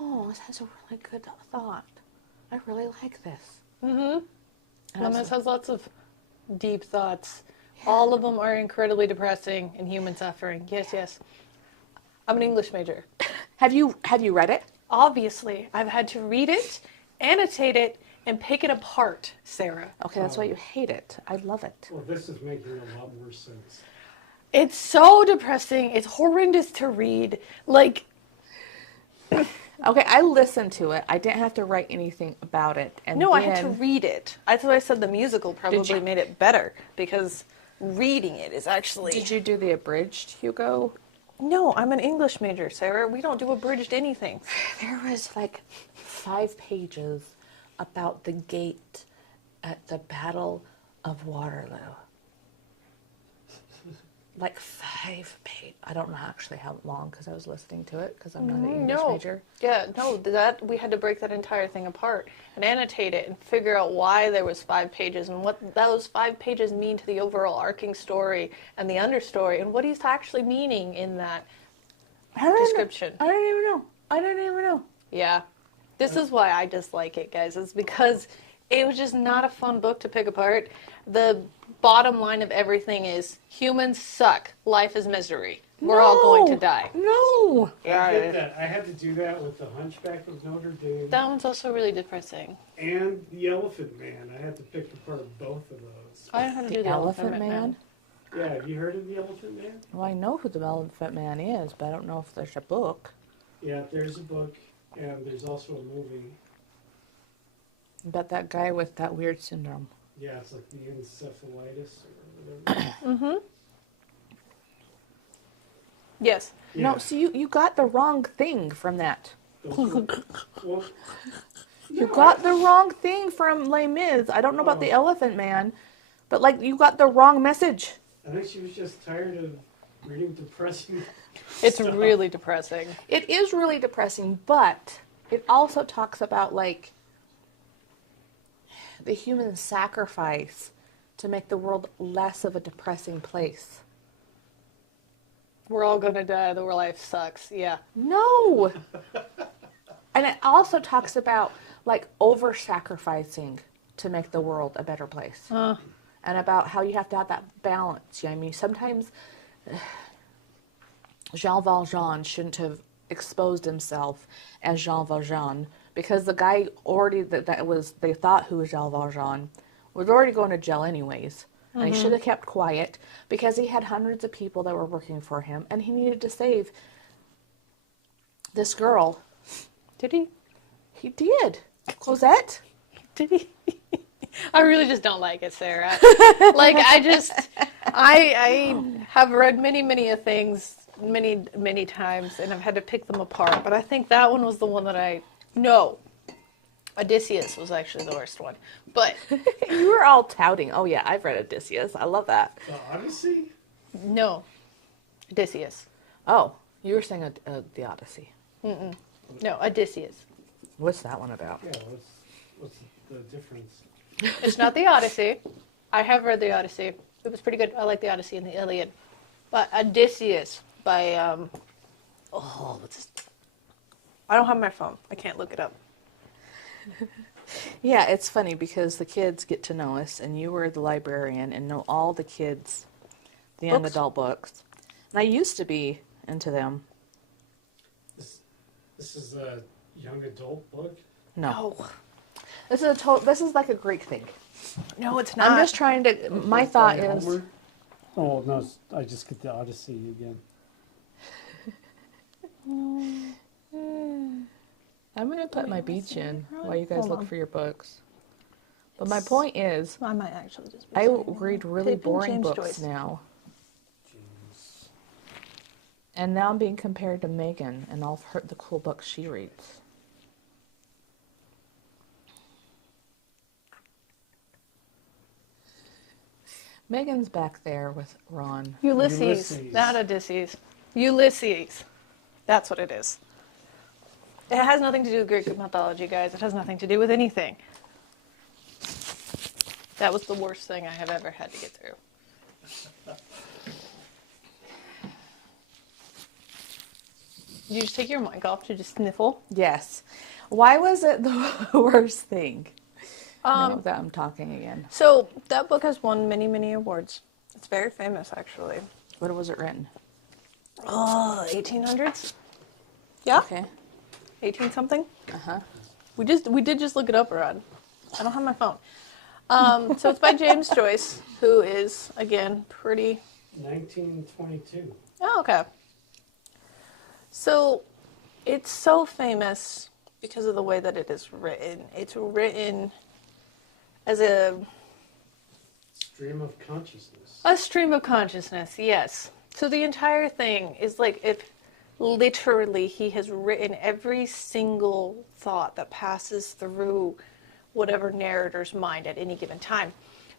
oh, this has a really good thought. I really like this. Mm-hmm. And I was Les Mis like, has lots of deep thoughts. All of them are incredibly depressing and human suffering. Yes, yes. I'm an English major. have you read it? Obviously, I've had to read it, annotate it, and pick it apart, Sarah. Okay, that's why you hate it. I love it. Well, this is making a lot more sense. It's so depressing. It's horrendous to read. Like, Okay, I listened to it. I didn't have to write anything about it. And no, then, I had to read it. That's why I said the musical probably you- made it better, because reading it is actually... Did you do the abridged, Hugo? No, I'm an English major, Sarah. We don't do abridged anything. There was like 5 pages about the gate at the Battle of Waterloo. Like 5 pages. I don't know actually how long because I was listening to it because I'm not an English major. Yeah, no, that we had to break that entire thing apart and annotate it and figure out why there was 5 pages and what those 5 pages mean to the overall arcing story and the understory and what he's actually meaning in that description. I don't even know. Yeah. This is why I dislike it, guys. It's because it was just not a fun book to pick apart. The bottom line of everything is humans suck. Life is misery. We're all going to die. No. I get that. I had to do that with the Hunchback of Notre Dame That one's also really depressing. and the Elephant Man. I had to pick apart both of those. I don't know how to do The the Elephant Man? Yeah, have you heard of the Elephant Man? Well, I know who the Elephant Man is, but I don't know if there's a book. Yeah, there's a book, and there's also a movie. About that guy with that weird syndrome. Yeah, it's like the encephalitis or whatever. Mm-hmm. Yes. Yeah. No, so you got the wrong thing from that. Well, You got the wrong thing from Les Mis. I don't know about the Elephant Man, but like you got the wrong message. I think she was just tired of reading depressing. It's stuff. really depressing. It is really depressing, but it also talks about like the human sacrifice to make the world less of a depressing place. We're all gonna die. The life sucks. Yeah. No. And it also talks about like over-sacrificing to make the world a better place. And about how you have to have that balance. I mean, sometimes Jean Valjean shouldn't have exposed himself as Jean Valjean because the guy already they thought who was Jean Valjean was already going to jail anyways. And he should have kept quiet because he had hundreds of people that were working for him and he needed to save this girl. Did he? He did. Cosette? Did he? I really just don't like it, Sarah. Like, I have read many things many times, and I've had to pick them apart. But I think that one was the one that no. Odysseus was actually the worst one. But You were all touting. Oh, yeah, I've read Odysseus. I love that. The Odyssey? no, Odysseus. Oh, you were saying the Odyssey. No, Odysseus. What's that one about? Yeah, what's the difference? It's not the Odyssey. I have read the Odyssey. It was pretty good. I like the Odyssey and the Iliad. But Odysseus by, what's this? I don't have my phone. I can't look it up. Yeah, it's funny because the kids get to know us, and you were the librarian and know all the kids, the young Books? adult books. And I used to be into them. This is a young adult book? No, Oh, this is like a Greek thing. no, it's not. I'm just trying to. My thought By is. Homer? Oh, no, I just get the Odyssey again. I'm gonna put my beach in while you guys Hold look on. for your books. But my point is, I might actually just. I read really Type in boring James books Joyce. now. James. And now I'm being compared to Megan and all of the cool books she reads. Megan's back there with Ron. Ulysses, Ulysses. not Odysseus. Ulysses. That's what it is. It has nothing to do with Greek mythology, guys. It has nothing to do with anything. That was the worst thing I have ever had to get through. Did you just take your mic off to just sniffle? Yes. Why was it the worst thing? Now that I'm talking again. So that book has won many awards. It's very famous, actually. When was it written? Oh, 1800s? Yeah, Okay. 18 something. Uh-huh. We did just look it up, Rod. I don't have my phone. So it's by James Joyce, who is again pretty. 1922. Oh, okay. So it's so famous because of the way that it is written. It's written as a Stream of consciousness. stream of consciousness, yes. So the entire thing is like if literally he has written every single thought that passes through whatever narrator's mind at any given time.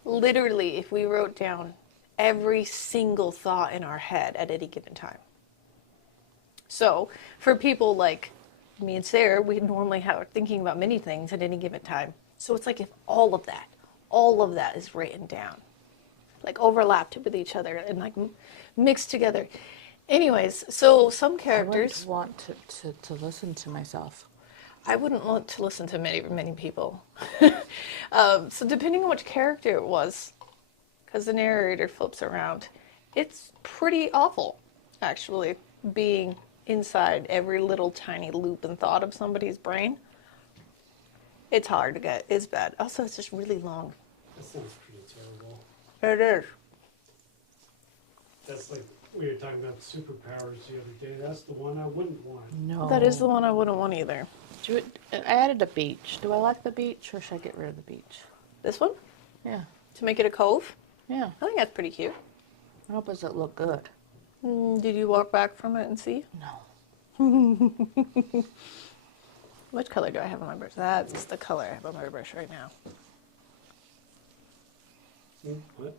Literally, if we wrote down every single thought in our head at any given time. So for people like me and Sarah, we normally are thinking about many things at any given time. So it's like if all of that is written down, like overlapped with each other and like mixed together. Anyways, so some I characters, wouldn't want to listen to myself. I wouldn't want to listen to many people. So depending on which character it was, because the narrator flips around, it's pretty awful, actually, being inside every little tiny loop and thought of somebody's brain. It's hard to get. It's bad. Also, it's just really long. That sounds pretty terrible. It is. That's like, we were talking about superpowers the other day. That's the one I wouldn't want. No. That is the one I wouldn't want either. I added a beach. Do I like the beach, or should I get rid of the beach? This one? Yeah. To make it a cove? Yeah. I think that's pretty cute. I hope does it look good. Did you walk back from it and see? No. Which color do I have on my brush? That's the color I have on my brush right now. What?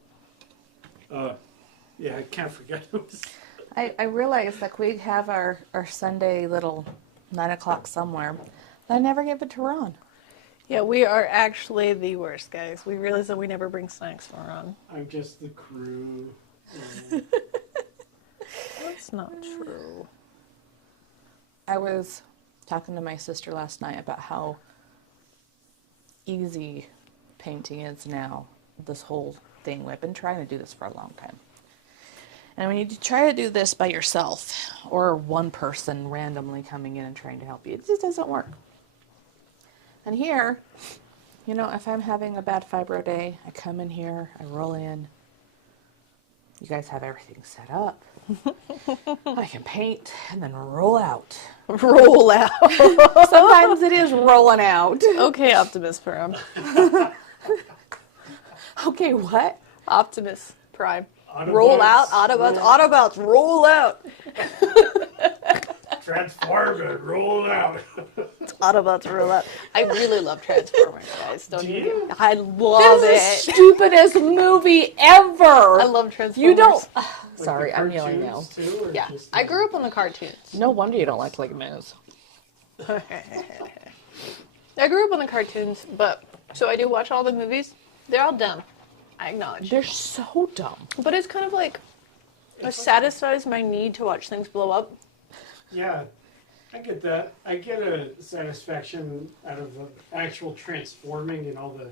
Yeah, I can't forget. I realized like we have our Sunday little 9 o'clock somewhere. I never give it to Ron. Yeah, we are actually the worst, guys. We realize that we never bring snacks for Ron. I'm just the crew. That's not true. I was talking to my sister last night about how easy painting is now. This whole thing. I've been trying to do this for a long time. And when you try to do this by yourself or one person randomly coming in and trying to help you, it just doesn't work. And here, you know, if I'm having a bad fibro day, I come in here, I roll in. You guys have everything set up. I can paint and then roll out. Roll out. Sometimes it is rolling out. Okay, Optimus Prime. Okay, what? Optimus Prime. Autobots, Roll out. Autobots, roll out. Transform it, roll out. Autobots, roll out. I really love Transformers, guys. Don't Do you? you? I love This is it. the stupidest movie ever. I love Transformers. You don't. Like Sorry, the I'm yelling now. cartoons too, or Yeah, just I the- grew up on the cartoons. No wonder you don't like Les Mis. I grew up on the cartoons, but so I do watch all the movies. They're all dumb. I acknowledge. They're so dumb. But it's kind of like it satisfies my need to watch things blow up. Yeah, I get that. I get a satisfaction out of the actual transforming and all the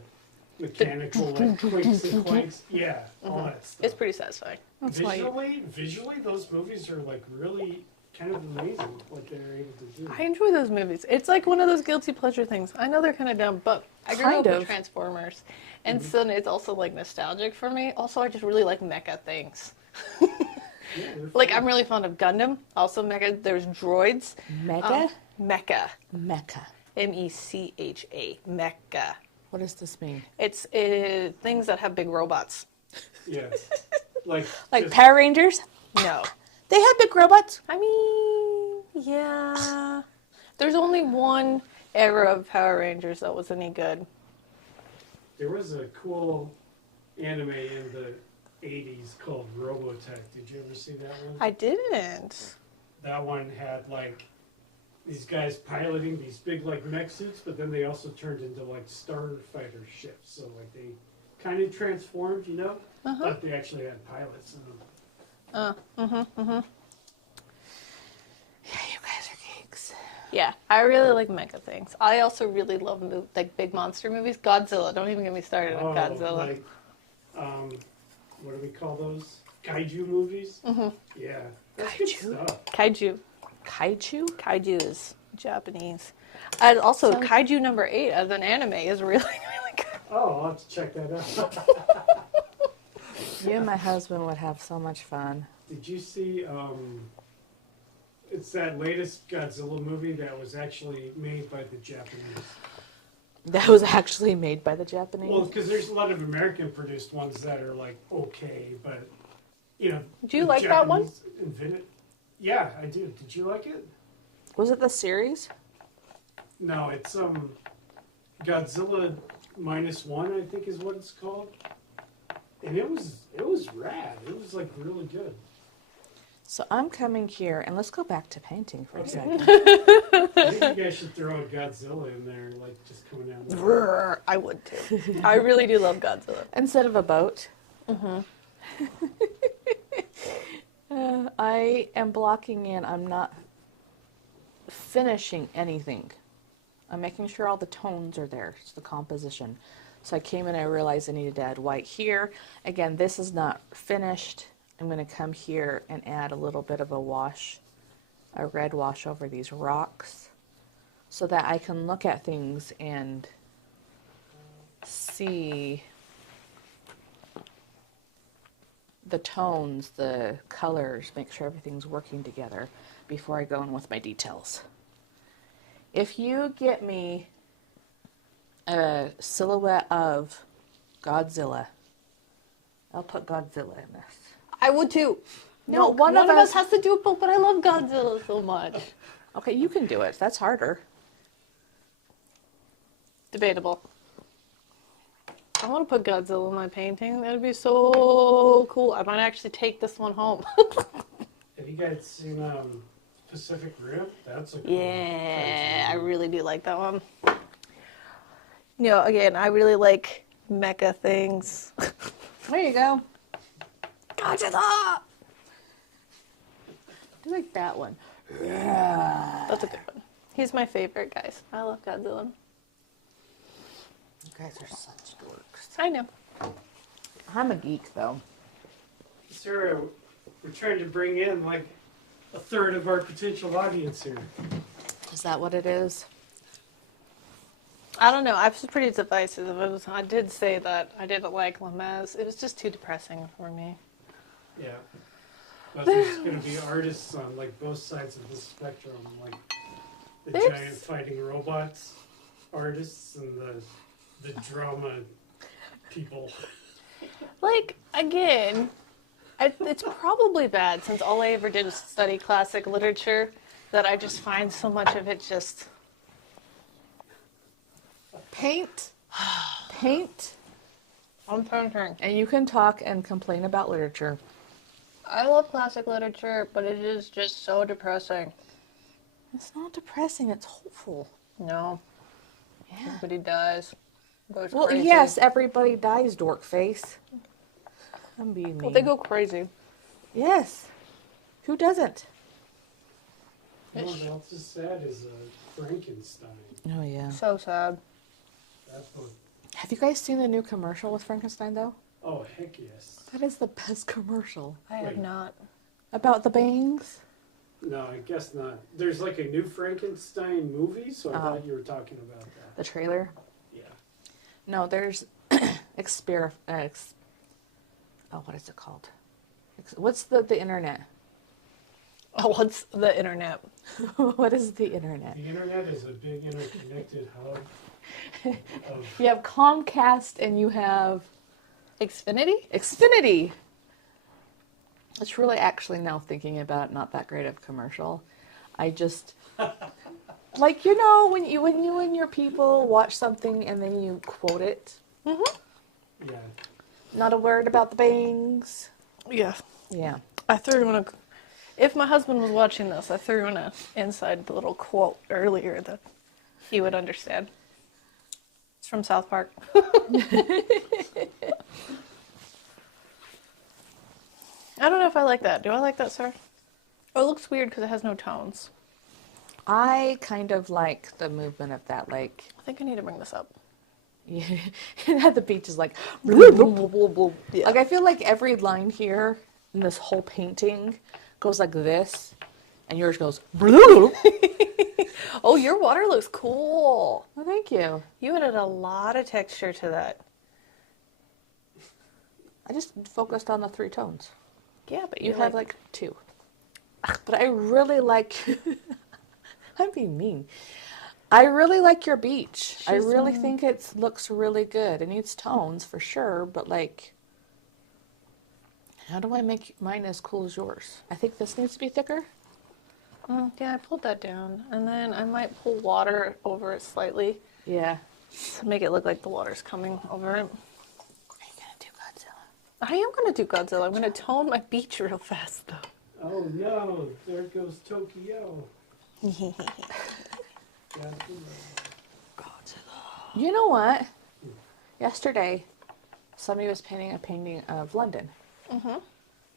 mechanical like quakes and clanks. Yeah, all that stuff. It's pretty satisfying. Visually, those movies are like really kind of amazing what they're able to do. I enjoy those movies. It's like one of those guilty pleasure things. I know they're kind of dumb, but I grew Kind up of. with Transformers, and so it's also like nostalgic for me. Also, I just really like mecha things. Yeah, they're Like fun. I'm really fond of Gundam. Also mecha. There's droids. Mega? Mecha. Mecha. Mecha. Mecha. What does this mean? It's things that have big robots. Yeah, like Like just- Power Rangers? No. They had big robots? I mean, yeah. There's only one era of Power Rangers that was any good. There was a cool anime in the 80s called Robotech. Did you ever see that one? I didn't. That one had like these guys piloting these big like mech suits, but then they also turned into like starfighter ships. So like they kind of transformed, you know, but they actually had pilots in them. Yeah, you guys are geeks. Yeah, I really like mecha things. I also really love like big monster movies. Godzilla. Don't even get me started on Godzilla. Like, what do we call those? Kaiju movies? Mm-hmm. Yeah. That's good Kaiju? stuff. Kaiju. Kaiju? Kaiju is Japanese. And also, Sounds- Kaiju number 8 as an anime is really, really good. Oh, I'll have to check that out. You and my husband would have so much fun. Did you see, it's that latest Godzilla movie that was actually made by the Japanese. That was actually made by the Japanese? Well, because there's a lot of American-produced ones that are like okay, but you know. Do you the like that one? Japanese invented- Yeah, I do. Did you like it? Was it the series? No, it's Godzilla -1, I think is what it's called. And it was rad. It was like really good. So I'm coming here, and let's go back to painting for a Okay. second. I think you guys should throw a Godzilla in there, like just coming down. The Brrr, I would too. I really do love Godzilla. Instead of a boat. I am blocking in. I'm not finishing anything. I'm making sure all the tones are there. It's the composition. So I came in, I realized I needed to add white here. Again, this is not finished. I'm going to come here and add a little bit of a wash, a red wash over these rocks, so that I can look at things and see the tones, the colors, make sure everything's working together before I go in with my details. If you get me a silhouette of Godzilla, I'll put Godzilla in this. I would too. No, No, one of us has to do it, but I love Godzilla so much. Okay, you can do it. That's harder. Debatable. I want to put Godzilla in my painting. That would be so cool. I might actually take this one home. Have you guys seen Pacific Rim? That's a cool Yeah, I cartoon. really do like that one. You know, again, I really like mecha things. There you go. Godzilla! Do like that one. That's a good one. He's my favorite, guys. I love Godzilla. You guys are such dorks. I know. I'm a geek, though. Sarah, we're trying to bring in like a third of our potential audience here. Is that what it is? I don't know. I was pretty divisive. I did say that I didn't like Lemez. It was just too depressing for me. Yeah. But there's going to be artists on like both sides of the spectrum, like the There's- giant fighting robots artists and the drama people. Like, again, it's probably bad since all I ever did was study classic literature that I just find so much of it just... Paint. Paint. I'm painting. And you can talk and complain about literature. I love classic literature, but it is just so depressing. It's not depressing. It's hopeful. No, Yeah. everybody dies. Goes Well, crazy. yes, everybody dies, dork face. I'm being mean. Well, they go crazy. Yes. Who doesn't? You know what else is sad is Frankenstein. Oh, yeah. So sad. That book. Have you guys seen the new commercial with Frankenstein, though? Oh, heck yes. That is the best commercial. I have Wait. not. About the bangs? No, I guess not. There's like a new Frankenstein movie, so I thought you were talking about that. The trailer? Yeah. No, there's what is it called? What's the internet? Oh, what's the internet? What is the internet? The internet is a big interconnected hub of You have Comcast and you have Xfinity? Xfinity. It's really, actually, now thinking about it, not that great of a commercial. I just like, you know, when you and your people watch something and then you quote it. yeah. Not a word about the bangs. Yeah. Yeah. I threw in a... If my husband was watching this, I threw in a inside little quote earlier that he would understand. It's from South Park. I don't know if I like that. Do I like that, sir? Oh, it looks weird because it has no tones. I kind of like the movement of that, like, I think I need to bring this up. yeah, at the beach is like, like, Yeah. I feel like every line here in this whole painting goes like this, and yours goes, Oh, your water looks cool. oh, thank you. You added a lot of texture to that. I just focused on the 3 tones. Yeah, but You have like 2. But I really like, I'm being mean. I really like your beach. I She's, really think it looks really good. It needs tones for sure, but like, how do I make mine as cool as yours? I think this needs to be thicker. Yeah, I pulled that down. And then I might pull water over it slightly Yeah. to make it look like the water's coming over it. Are you gonna do Godzilla? I am going to do Godzilla. I'm going to tone my beach real fast, though. Oh no, there goes Tokyo. You know what? Yesterday, somebody was painting a painting of London.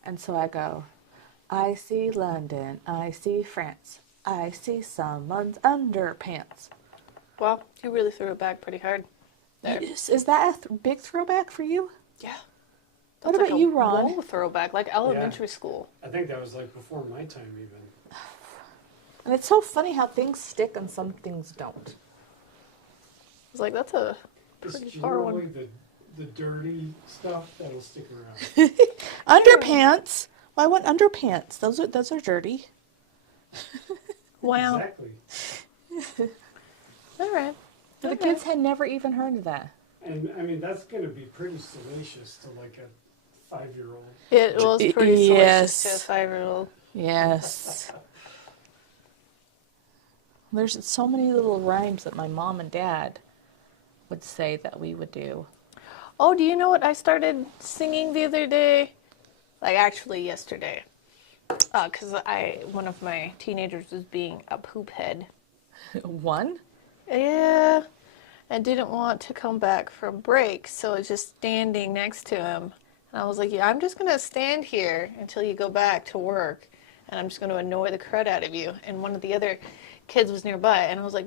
And so I go, I see London, I see France, I see someone's underpants. Well, you really threw it back pretty hard. There. Is that a big throwback for you? Yeah. What about you, Ron? Whoa, throwback, like elementary school. I think that was like before my time even. And it's so funny how things stick and some things don't. It's like, that's a It's pretty far generally one. the dirty stuff that'll stick around. Underpants. Well, I want underpants. Those are dirty. Wow. Exactly. All right. But the kids had never even heard of that. And I mean, that's going to be pretty salacious to like a 5-year-old. It was pretty Yes. salacious to a 5-year-old. Yes. There's so many little rhymes that my mom and dad would say that we would do. Oh, do you know what I started singing the other day? Like, actually, yesterday. Because one of my teenagers was being a poop head. One? Yeah. And didn't want to come back from break, so I was just standing next to him. And I was like, yeah, I'm just going to stand here until you go back to work. And I'm just going to annoy the crud out of you. And one of the other kids was nearby. And I was like,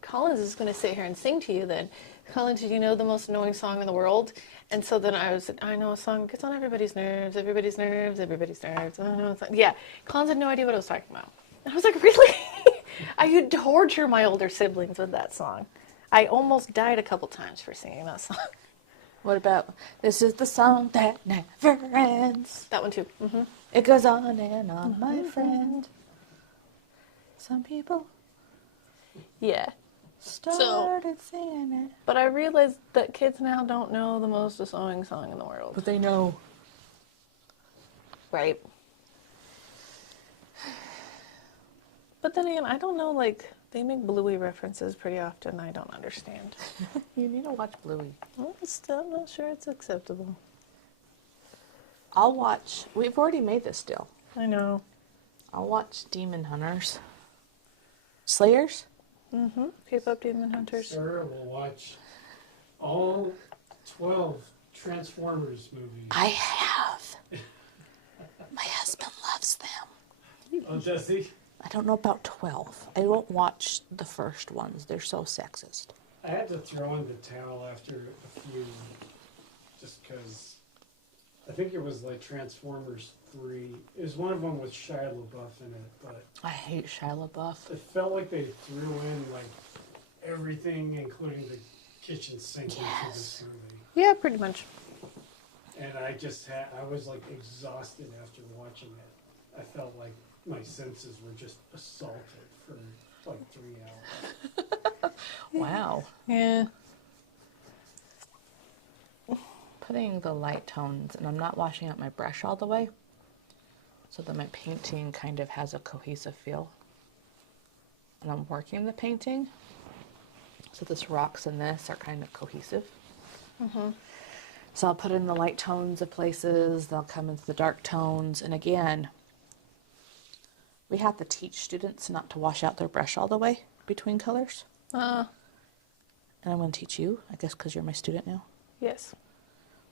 Collins is going to sit here and sing to you then. Collins, did you know the most annoying song in the world? And so then I know a song that gets on everybody's nerves, everybody's nerves, everybody's nerves. I know. Yeah. Collins had no idea what I was talking about. And I was like, really? I could torture my older siblings with that song. I almost died a couple times for singing that song. What about, this is the song that never ends. That one too. Mm-hmm. It goes on and on, my friend. Some people Yeah. started singing it. But I realized that kids now don't know the most annoying song in the world. But they know. Right. But then again, I don't know, like, they make Bluey references pretty often. I don't understand. You need to watch Bluey. I'm still not sure it's acceptable. I'll watch, we've already made this deal. I know. I'll watch Demon Hunters. Slayers? Mm-hmm. K-pop Demon Hunters. Sarah will watch all 12 Transformers movies. I have. My husband loves them. Oh, does he? I don't know about 12. I won't watch the first ones. They're so sexist. I had to throw in the towel after a few, just because I think it was like Transformers 3. It was one of them with Shia LaBeouf in it, but I hate Shia LaBeouf. it felt like they threw in like everything, including the kitchen sink, into this movie. Yeah, pretty much. And I was like exhausted after watching it. I felt like my senses were just assaulted for like 3 hours. Wow. Yeah. Putting the light tones, and I'm not washing out my brush all the way, so that my painting kind of has a cohesive feel. And I'm working the painting, so this rocks and this are kind of cohesive. Mm-hmm. So I'll put in the light tones of places, they'll come into the dark tones, and again, we have to teach students not to wash out their brush all the way between colors. And I'm going to teach you, I guess because you're my student now. Yes.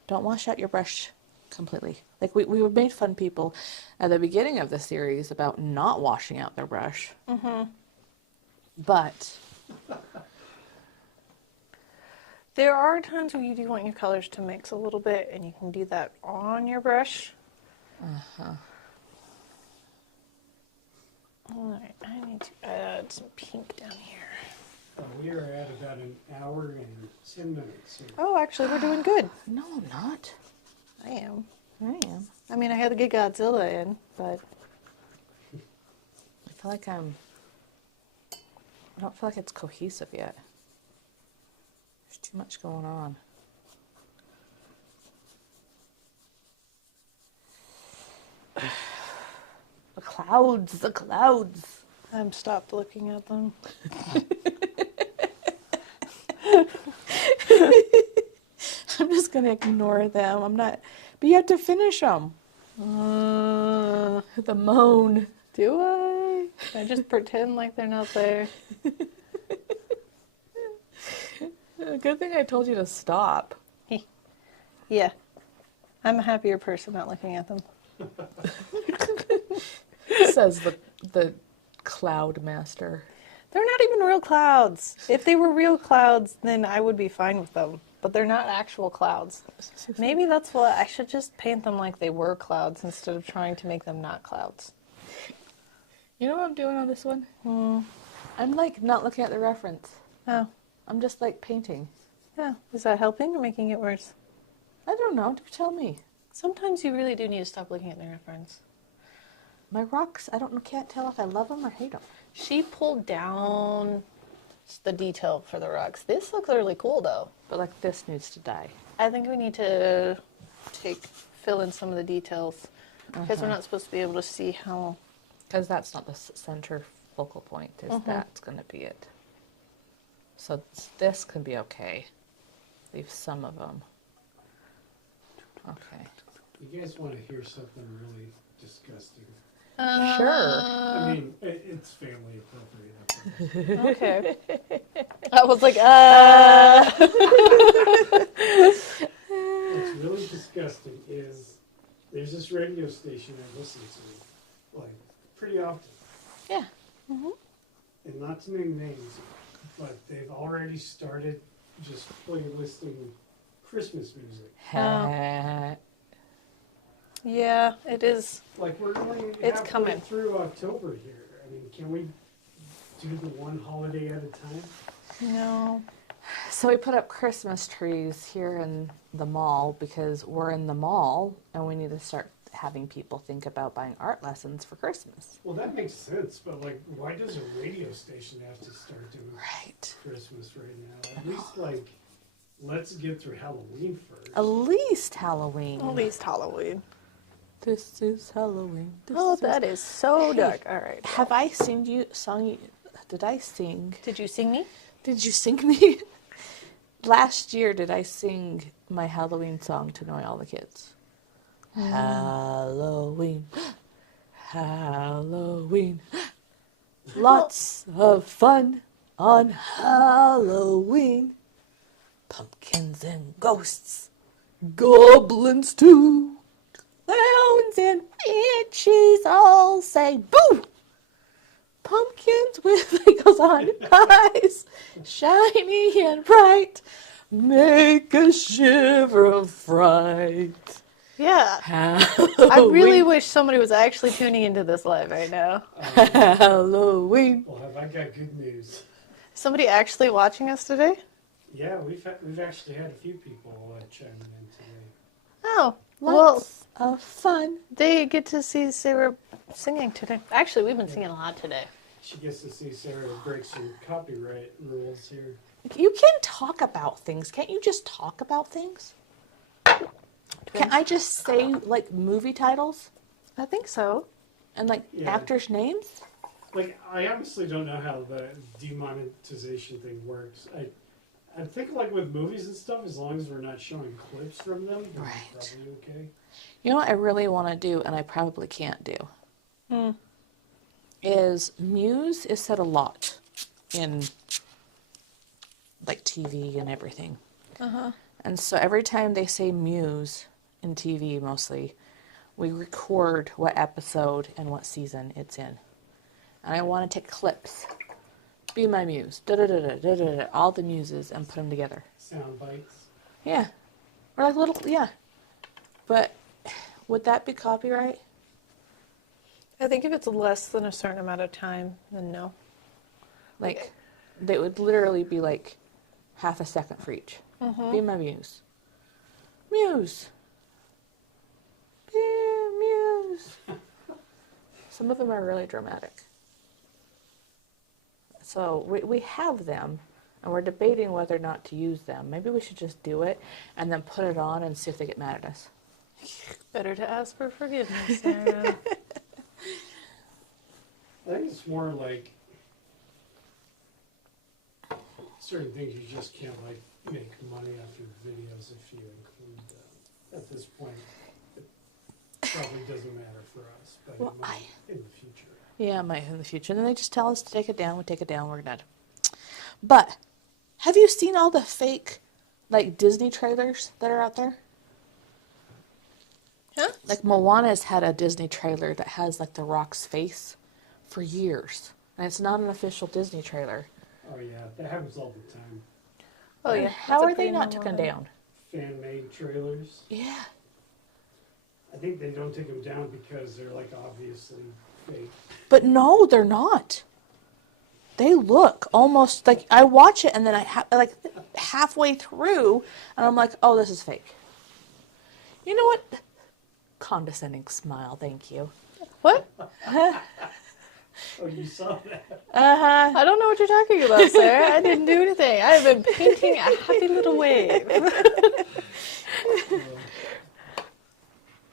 Don't wash out your brush completely. Like we made fun people at the beginning of the series about not washing out their brush. Mm-hmm. But There are times where you do want your colors to mix a little bit, and you can do that on your brush. uh-huh. Alright, I need to add some pink down here. We are at about an hour and 10 minutes here. Oh, actually, we're doing good. No, I'm not. I am. I am. I mean, I had to get Godzilla in, but I feel like I don't feel like it's cohesive yet. There's too much going on. The clouds, the clouds. I've stopped looking at them. I'm just gonna ignore them. I'm not, but you have to finish them. The moan. Do I? I just pretend like they're not there. Good thing I told you to stop. Yeah. I'm a happier person not looking at them. Says the cloud master. They're not even real clouds. If they were real clouds, then I would be fine with them. But they're not actual clouds. Maybe that's what I should just paint them like they were clouds instead of trying to make them not clouds. You know what I'm doing on this one? Hmm. I'm like not looking at the reference. Oh. I'm just like painting. Yeah. Is that helping or making it worse? I don't know. Do tell me. Sometimes you really do need to stop looking at my reference. My rocks, I can't tell if I love them or hate them. She pulled down the detail for the rugs. This looks really cool, though. But like this needs to die. I think we need to fill in some of the details because we're not supposed to be able to see how. Because that's not the center focal point. That's going to be it. So this can be okay. Leave some of them. Okay. You guys want to hear something really disgusting? Sure. I mean, it's family appropriate. Okay. I was like, What's really disgusting is there's this radio station I listen to, like, pretty often. Yeah. And not to name names, but they've already started just playlisting Christmas music. yeah, it is. Like, we're only It's halfway coming. through October here. I mean, can we do the one holiday at a time? No. So we put up Christmas trees here in the mall because we're in the mall and we need to start having people think about buying art lessons for Christmas. Well, that makes sense, but, like, why does a radio station have to start doing Right. Christmas right now? At least, like, let's get through Halloween first. At least Halloween. At least Halloween. This is Halloween. Oh, that is so Hey, dark. All right. Have I sung you? Did I sing? Did you sing me? Did you sing me? Last year, did I sing my Halloween song to annoy all the kids? Halloween, Halloween, lots of fun on Halloween. Pumpkins and ghosts, goblins too, clowns and witches all say boo. Pumpkins with wrinkles on eyes, shiny and bright, make a shiver of fright. Yeah. Halloween. I really wish somebody was actually tuning into this live right now. Halloween. Well, have I got good news? Somebody actually watching us today? Yeah, we've actually had a few people chiming in today. Oh, Lots of fun. they get to see Sarah singing today. Actually, we've been singing a lot today. She gets to see Sarah break some copyright rules here. You can talk about things. Can't you just talk about things? Can I just say, like, movie titles I think so. and, like, Yeah. actors' names? Like, I honestly don't know how the demonetization thing works. I think, like, with movies and stuff, as long as we're not showing clips from them, we're Right. probably okay. You know what I really want to do, and I probably can't do, is Muse is said a lot in, like, TV and everything. And so every time they say Muse in TV mostly, we record what episode and what season it's in. And I want to take clips. Be my muse. Da-da-da-da-da-da-da. All the muses and put them together. Sound bites. Yeah. Or like little, yeah. But would that be copyright? I think if it's less than a certain amount of time, then no. Like, they would literally be like half a second for each. Be my muse. Muse. Be muse. Some of them are really dramatic. So we have them, and we're debating whether or not to use them. Maybe we should just do it and then put it on and see if they get mad at us. Better to ask for forgiveness, Sarah. I think it's more like certain things you just can't, like, make money off your videos if you include them. At this point, it probably doesn't matter for us, but Well, it might in the future. Yeah, might in the future. And then they just tell us to take it down. We take it down. We're done. But have you seen all the fake, like, Disney trailers that are out there? Huh? Like, Moana's had a Disney trailer that has, like, The Rock's face for years. And it's not an official Disney trailer. Oh yeah, that happens all the time. Oh, yeah. How That's a are they pretty not normal taken thing. down? Fan-made trailers. Yeah. I think they don't take them down because they're, like, obviously fake. But no, they're not. They look almost like I watch it and then like halfway through and I'm like, oh, this is fake. You know what? condescending smile. Thank you. What? Oh, you saw that? I don't know what you're talking about, Sarah. I didn't do anything. I've been painting a happy little wave.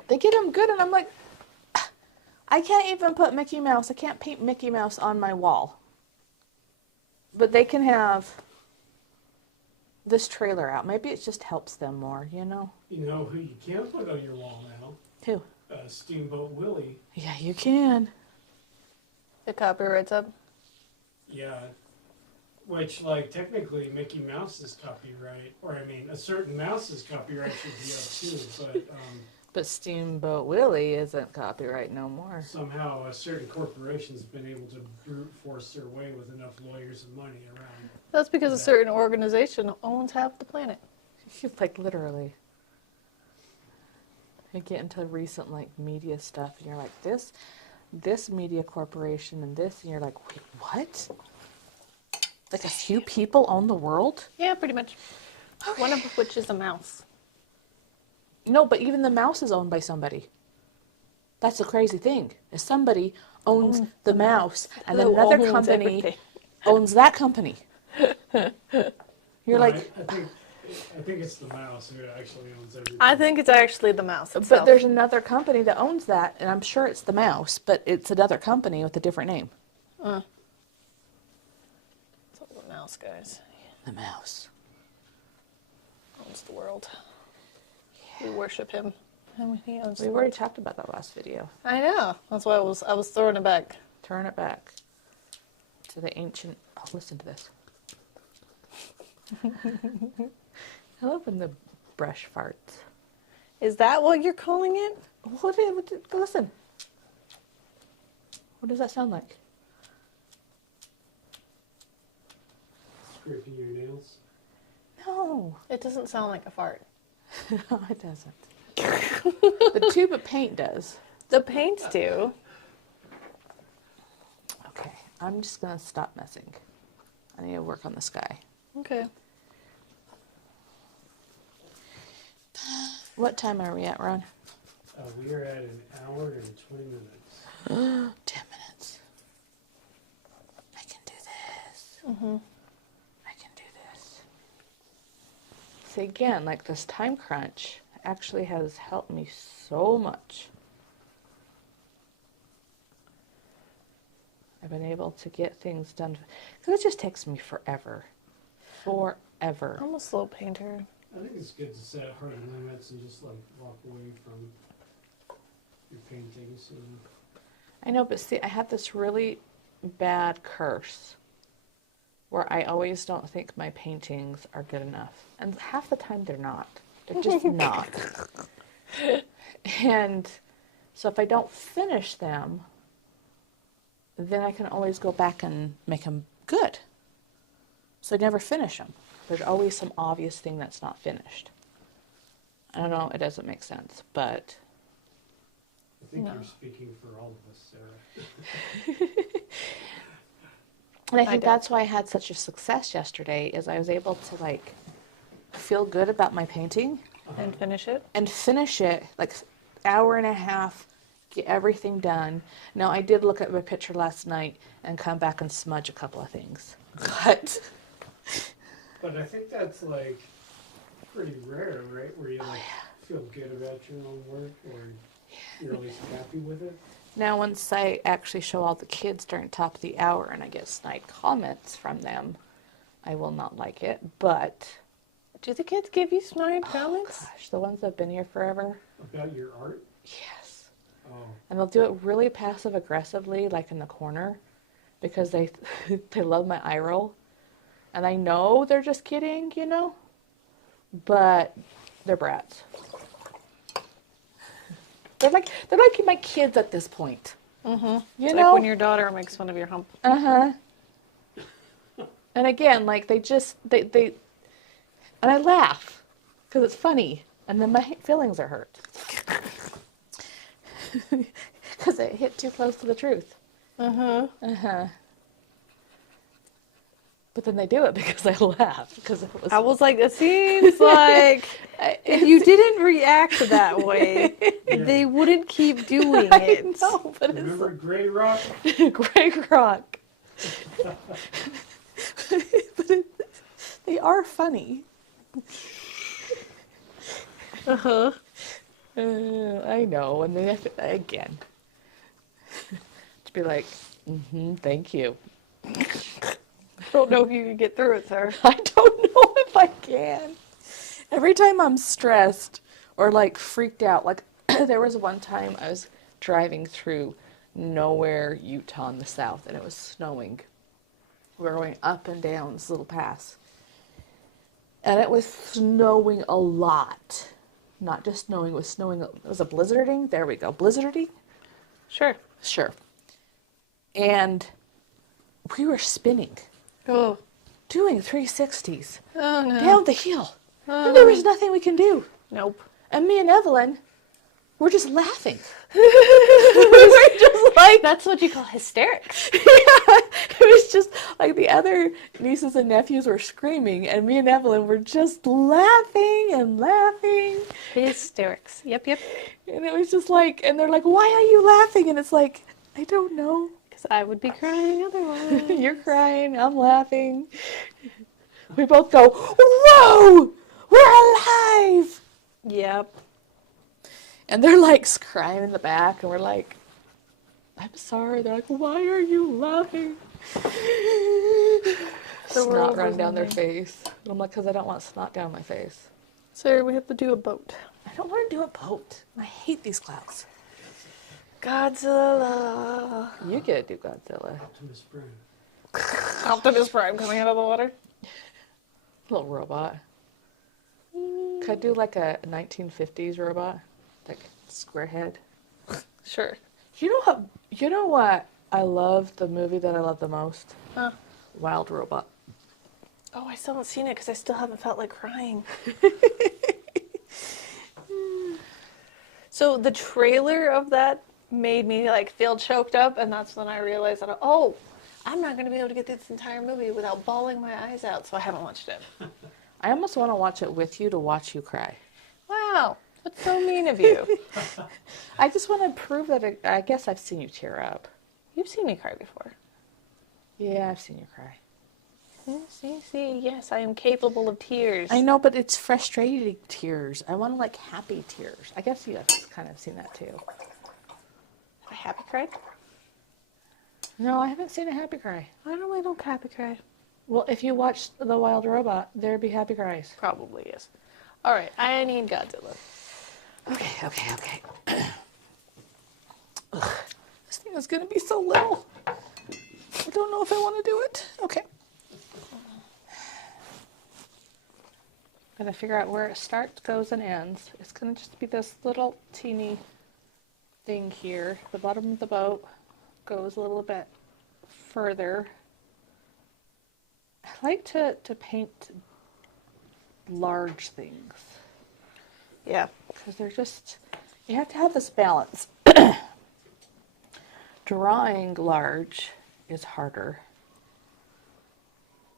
They get them good, and I'm like, I can't even put Mickey Mouse. I can't paint Mickey Mouse on my wall. But they can have this trailer out. Maybe it just helps them more, you know? You know who you can put on your wall now? Who? Steamboat Willie. Yeah, you can. The copyright's up. Yeah. Which, like, technically Mickey Mouse's copyright, or I mean, a certain mouse's copyright should be up too, But Steamboat Willie isn't copyright no more. somehow a certain corporation's been able to brute force their way with enough lawyers and money around. That's because a certain organization owns half the planet. Like, literally. You get into recent, like, media stuff, and you're like, this media corporation and this, and you're like, wait, what? Like, a few people own the world? Yeah, pretty much. One of which is a mouse. No, but even the mouse is owned by somebody. That's the crazy thing. Is somebody owns the mouse, and then Who another owns company everything. owns that company. You're No, like, I think it's the mouse who actually owns everything. I think it's actually the mouse itself. but there's another company that owns that, and I'm sure it's the mouse, but it's another company with a different name. It's all the mouse, guys. The mouse. Owns the world. We worship him. And he owns We the already world. talked about that last video. I know. That's why I was throwing it back. Turn it back to the ancient. Oh, listen to this. I love when the brush farts. Is that what you're calling it? Listen. What does that sound like? Scraping your nails. No. It doesn't sound like a fart. No, it doesn't. The tube of paint does. The paints do. Okay, I'm just gonna stop messing. I need to work on the sky. Okay. What time are we at, Ron? We are at an hour and 20 minutes. 10 minutes. I can do this. I can do this. See, again, like this time crunch actually has helped me so much. I've been able to get things done because it just takes me forever. Forever. I'm a slow painter. I think it's good to set hard limits and just like walk away from your paintings. You know. I know, but see, I have this really bad curse where I always don't think my paintings are good enough. And half the time they're not. They're just not. And so if I don't finish them, then I can always go back and make them good. So I never finish them. There's always some obvious thing that's not finished. I don't know, it doesn't make sense, but I think No. you're speaking for all of us, Sarah. and I I think don't. that's why I had such a success yesterday is I was able to like feel good about my painting And finish it. and finish it like hour and a half, get everything done. Now I did look at my picture last night and come back and smudge a couple of things. But I think that's like pretty rare, right? Where you like feel good about your own work or you're at least happy with it. Now once I actually show all the kids during top of the hour and I get snide comments from them, I will not like it. But Do the kids give you snide comments? gosh, the ones that have been here forever, About your art? yes. Oh, And they'll do it really passive aggressively, like in the corner, because they they love my eye roll. And I know they're just kidding, you know, but they're brats. They're like my kids at this point. You It's know, like when your daughter makes fun of your hump. and again, like they and I laugh because it's funny, and then my feelings are hurt because it hit too close to the truth. But then they do it because I laughed because it was. I was like, it seems like if you didn't react that way, Yeah. they wouldn't keep doing I it. know, but it's Remember Gray Rock? Greg Rock. But they are funny. Uh-huh. I know, and then again, to be like, thank you. I don't know if you can get through it, sir. I don't know if I can. Every time I'm stressed or like freaked out, like there was one time I was driving through nowhere, Utah in the south, and it was snowing. We were going up and down this little pass. And it was snowing a lot. Not just snowing, it was snowing. It was a blizzarding. There we go. Blizzarding? Sure. Sure. And we were spinning, Oh. doing 360s Oh, no. down the hill. And there was nothing we can do. Nope. And me and Evelyn were just laughing. We were just like, That's what you call hysterics. yeah, it was just like the other nieces and nephews were screaming, and me and Evelyn were just laughing and laughing. Hysterics. Yep, yep. And it was just like, and they're like, why are you laughing? And it's like, I don't know. Because I would be crying otherwise. You're crying, I'm laughing. We both go, whoa, we're alive. Yep. And they're like crying in the back, and we're like, I'm sorry. They're like, why are you laughing? Snot world running was down their ending. face. And I'm like, because I don't want snot down my face. Sir, we have to do a boat. I don't want to do a boat. I hate these clouds. Godzilla. You get to do Godzilla. Optimus Prime. Optimus Prime coming out of the water. Little robot. Could I do like a 1950s robot? Like square head? Sure. You know what I love, the movie that I love the most? Huh. Wild Robot. Oh, I still haven't seen it because I still haven't felt like crying. So the trailer of that made me like feel choked up, and that's when I realized that, oh, I'm not going to be able to get through this entire movie without bawling my eyes out, so I haven't watched it. I almost want to watch it with you to watch you cry. Wow, that's so mean of you. I just want to prove that I guess I've seen you tear up. You've seen me cry before. Yeah, I've seen you cry. See, yes, I am capable of tears. I know, but it's frustrating tears. I want like happy tears. I guess you have kind of seen that too. Have I happy cried? No, I haven't seen a happy cry. I normally don't happy cry. Well, if you watched The Wild Robot, there'd be happy cries. Probably is. All right, I need Godzilla. Okay. Ugh, this thing is gonna be so little. I don't know if I want to do it. Okay. Gotta figure out where it starts, goes, and ends. It's gonna just be this little teeny thing here. The bottom of the boat goes a little bit further. I like to paint large things. Yeah. Because they're just, you have to have this balance. Drawing large is harder,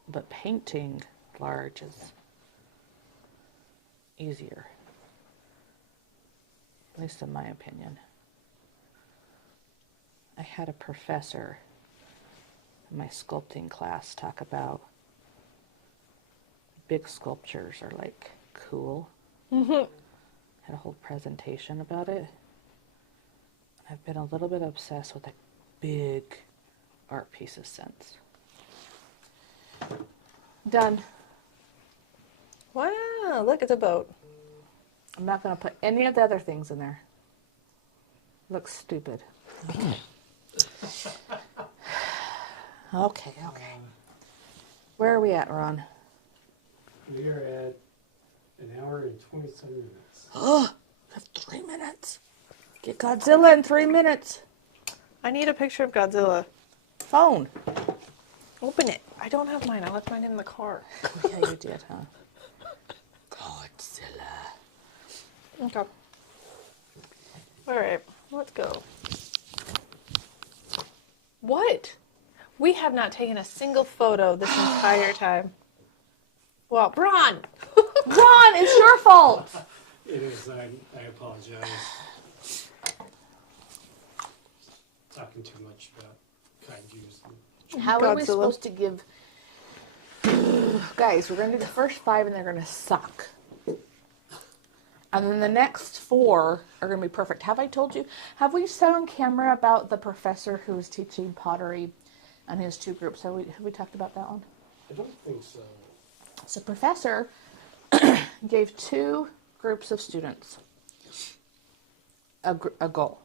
but painting large is easier, at least in my opinion. I had a professor in my sculpting class talk about big sculptures are like cool. Mm-hmm. Had a whole presentation about it. I've been a little bit obsessed with like big art pieces since. Done. Wow, look at the boat. I'm not going to put any of the other things in there. Looks stupid. Okay. Where are we at, Ron? We are at an hour and 27 minutes. Oh, we have 3 minutes. Get Godzilla in 3 minutes. I need a picture of Godzilla. Phone. Open it. I don't have mine. I left mine in the car. Oh, yeah, you did, huh? Godzilla. Okay. All right, let's go. What? We have not taken a single photo this entire time. Well, Ron! Ron, it's your fault. It is, I apologize. Talking too much about kaijus. How are we Godzilla. supposed to give... Guys, we're going to do the first 5 and they're going to suck. And then the next 4 are going to be perfect. Have I told you? Have we said on camera about the professor who was teaching pottery and his 2 groups? Have we talked about that one? I don't think so. So professor gave 2 groups of students a goal.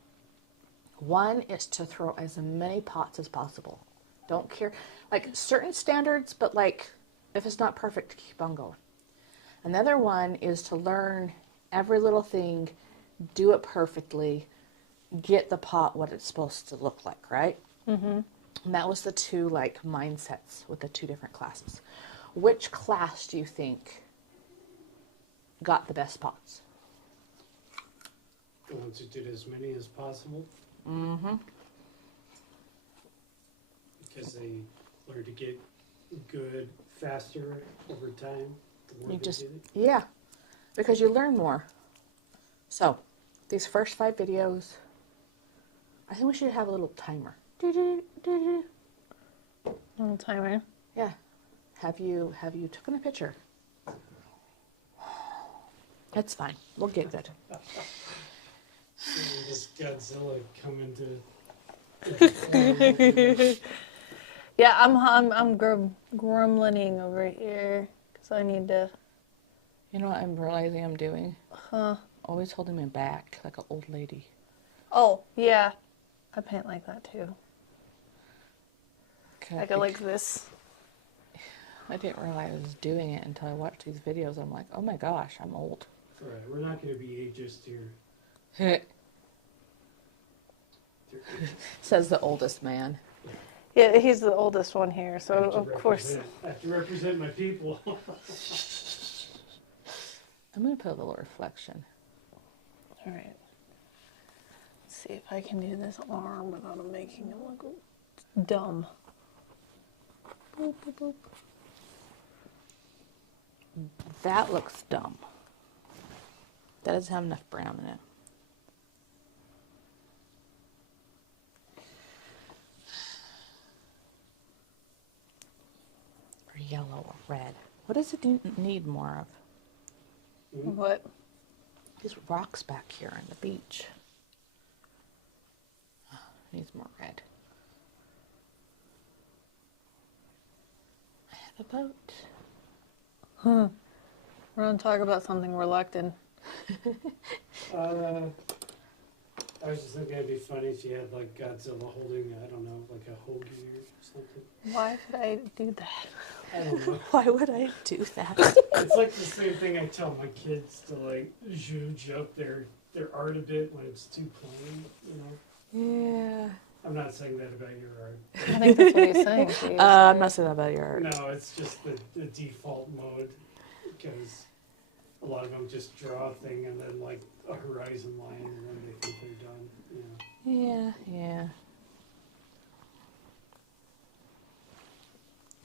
One is to throw as many pots as possible. Don't care, like certain standards, but like if it's not perfect, keep on going. Another one is to learn every little thing, do it perfectly, get the pot what it's supposed to look like, right? Mm-hmm. And that was the 2 like mindsets with the 2 different classes. Which class do you think got the best pots? The ones who did as many as possible. Mm-hmm. Because they learned to get good faster over time. The more You they just, did it. yeah, because you learn more. So, these first 5 videos, I think we should have a little timer. Do-do-do-do. Little timer. Yeah. Have you taken a picture? That's fine. We'll get good. And this Godzilla coming to. Yeah, I'm gremlining over here because I need to. You know what I'm realizing I'm doing? Huh? Always holding my back like an old lady. Oh yeah, I paint like that too. Okay, I go like this. I didn't realize I was doing it until I watched these videos. I'm like, oh my gosh, I'm old. Right, we're not going to be ageist here. Says the oldest man. Yeah, he's the oldest one here, so of course. I have to represent my people. I'm going to put a little reflection. All right. Let's see if I can do this arm without him making it look dumb. Boop, boop, boop. That looks dumb. That doesn't have enough brown in it. Or yellow or red. What does it need more of? What? These rocks back here on the beach. Needs more red. I have a boat. Huh. We're going to talk about something reluctant. I was just thinking it'd be funny if you had like Godzilla holding, I don't know, like a hoagie or something. Why could I do that? I don't know. Why would I do that? It's like the same thing I tell my kids to like zhuzh up their art a bit when it's too plain, you know? Yeah. I'm not saying that about your art. I think that's what he's saying. Jeez. I'm not saying that about your art. No, it's just the default mode because a lot of them just draw a thing and then like a horizon line and then they think they're done. You know. Yeah.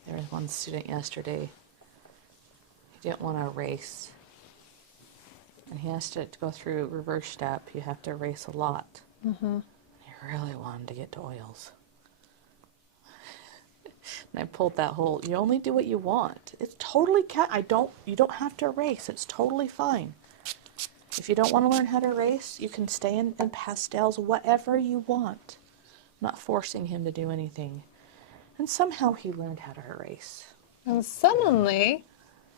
There was one student yesterday. He didn't want to erase. And he has to go through reverse step. You have to erase a lot. Mm-hmm. He really wanted to get to oils. And I pulled that whole, you only do what you want. It's totally, you don't have to erase. It's totally fine. If you don't want to learn how to erase, you can stay in pastels, whatever you want. I'm not forcing him to do anything. And somehow he learned how to erase. And suddenly,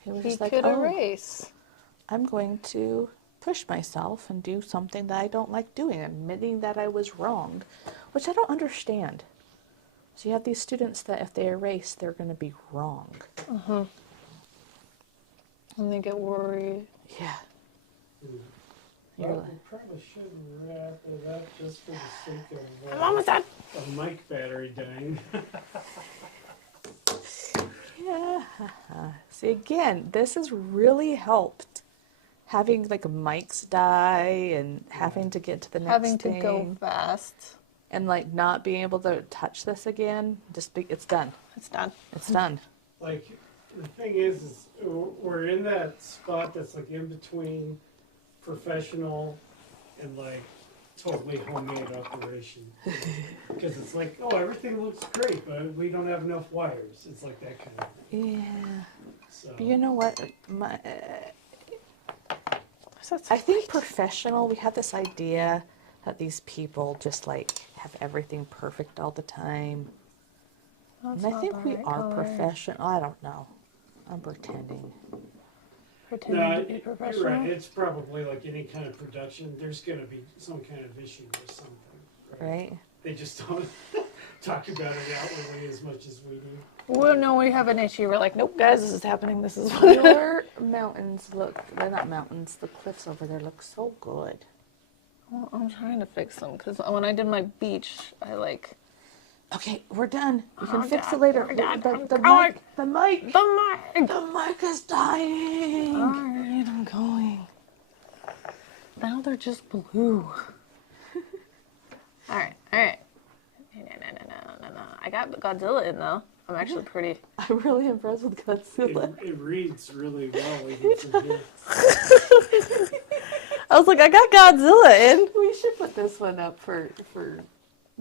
He was he just like, could oh, erase. I'm going to push myself and do something that I don't like doing, admitting that I was wrong, which I don't understand. So you have these students that if they erase, they're going to be wrong. Uh-huh. And they get worried. Yeah. Well, You're we probably should wrap it up just for the sake of I'm almost done. a mic battery dying. Yeah. See, again, this has really helped. Having like mics die and having to get to the next Having to thing. go fast. and like not being able to touch this again, it's done. It's done. It's done. Like, the thing is we're in that spot that's like in between professional and like totally homemade operation. Because it's like, oh, everything looks great, but we don't have enough wires. It's like that kind of thing. Yeah. So, But you know what? I think professional, we have this idea that these people just like have everything perfect all the time. That's And I not think the we right are color. professional. I don't know. I'm pretending. Pretending no, to be you're professional. right. It's probably like any kind of production. There's going to be some kind of issue or something. Right? They just don't talk about it outwardly as much as we do. Well, no, we have an issue. We're like, nope, guys, this is happening. This is what Your mountains look, they're not mountains, the cliffs over there look so good. Well, I'm trying to fix them because when I did my beach, I like Okay, we're done. You can Oh, fix God, it later. we're done. The I'm mic, going. the mic, the the mic is dying. All right, I'm going. Now they're just blue. all right. No. I got Godzilla in though. I'm actually pretty. I'm really impressed with Godzilla. It reads really well even from here. I was like, I got Godzilla in. We should put this one up for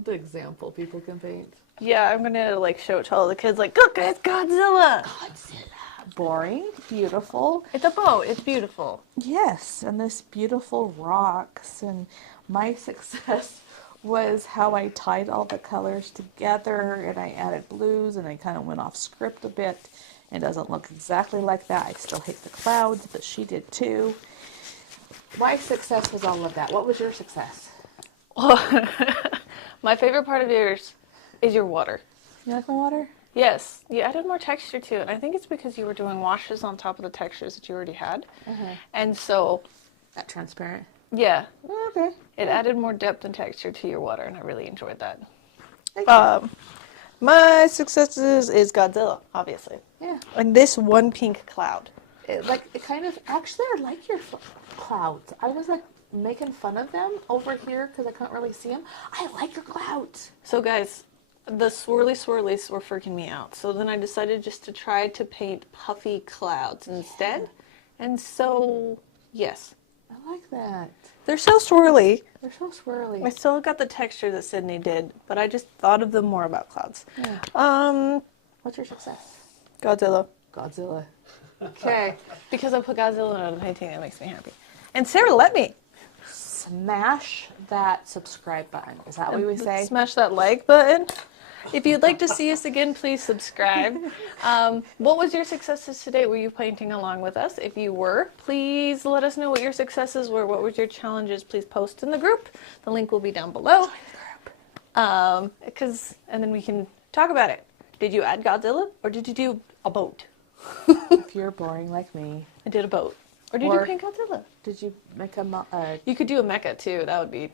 the example people can paint. Yeah, I'm gonna like show it to all the kids. Like, look, it's Godzilla. Godzilla. Boring, beautiful. It's a boat. It's beautiful. Yes, and this beautiful rocks. And my success was how I tied all the colors together, and I added blues, and I kind of went off script a bit. It doesn't look exactly like that. I still hate the clouds, but she did too. My success was all of that. What was your success? My favorite part of yours is your water. You like my water? Yes, you added more texture to it. And I think it's because you were doing washes on top of the textures that you already had. And so, That transparent. yeah, Okay. it added more depth and texture to your water, and I really enjoyed that. Thank you. My successes is Godzilla, obviously. Yeah. And this one pink cloud. It kind of, actually, I like your clouds. I was like making fun of them over here because I couldn't really see them. I like your clouds. So guys, the swirlies were freaking me out. So then I decided just to try to paint puffy clouds instead. And so, yes. I like that. They're so swirly. They're so swirly. I still got the texture that Sydney did, but I just thought of them more about clouds. Yeah. What's your success? Godzilla. Godzilla. Okay. Because I put Godzilla on a painting, that makes me happy. And Sarah let me. Smash that subscribe button. Is that what we say? Smash that like button. If you'd like to see us again, please subscribe. What was your successes today? Were you painting along with us? If you were, please let us know what your successes were. What were your challenges? Please post in the group. The link will be down below. And then we can talk about it. Did you add Godzilla or did you do a boat? If you're boring like me, I did a boat. Or did you paint Godzilla? did you make You could do a mecha too. That would be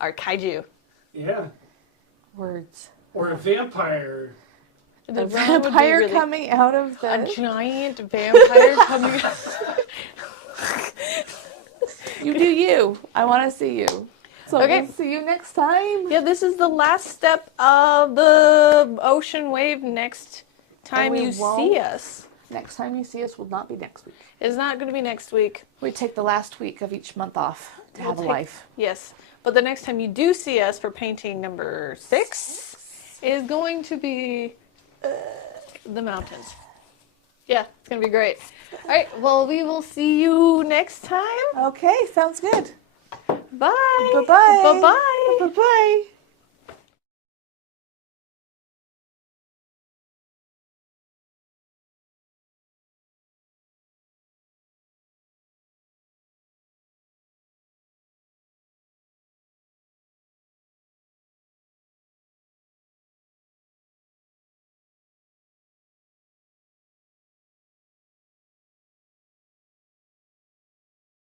our kaiju. Yeah. words? Or a vampire. A That would be vampire really- coming out of A the... giant vampire coming out. You do you. I want to see you. So Okay. we'll see you next time. Yeah, this is the last step of the ocean wave. Next time we you see won't- us. Next time you see us will not be next week. It's not going to be next week. We take the last week of each month off to have a take- life. Yes. But the next time you do see us for painting number 6 is going to be the mountains. Yeah, it's going to be great. All right, well, we will see you next time. Okay, sounds good. Bye. Bye-bye. Bye-bye. Bye-bye.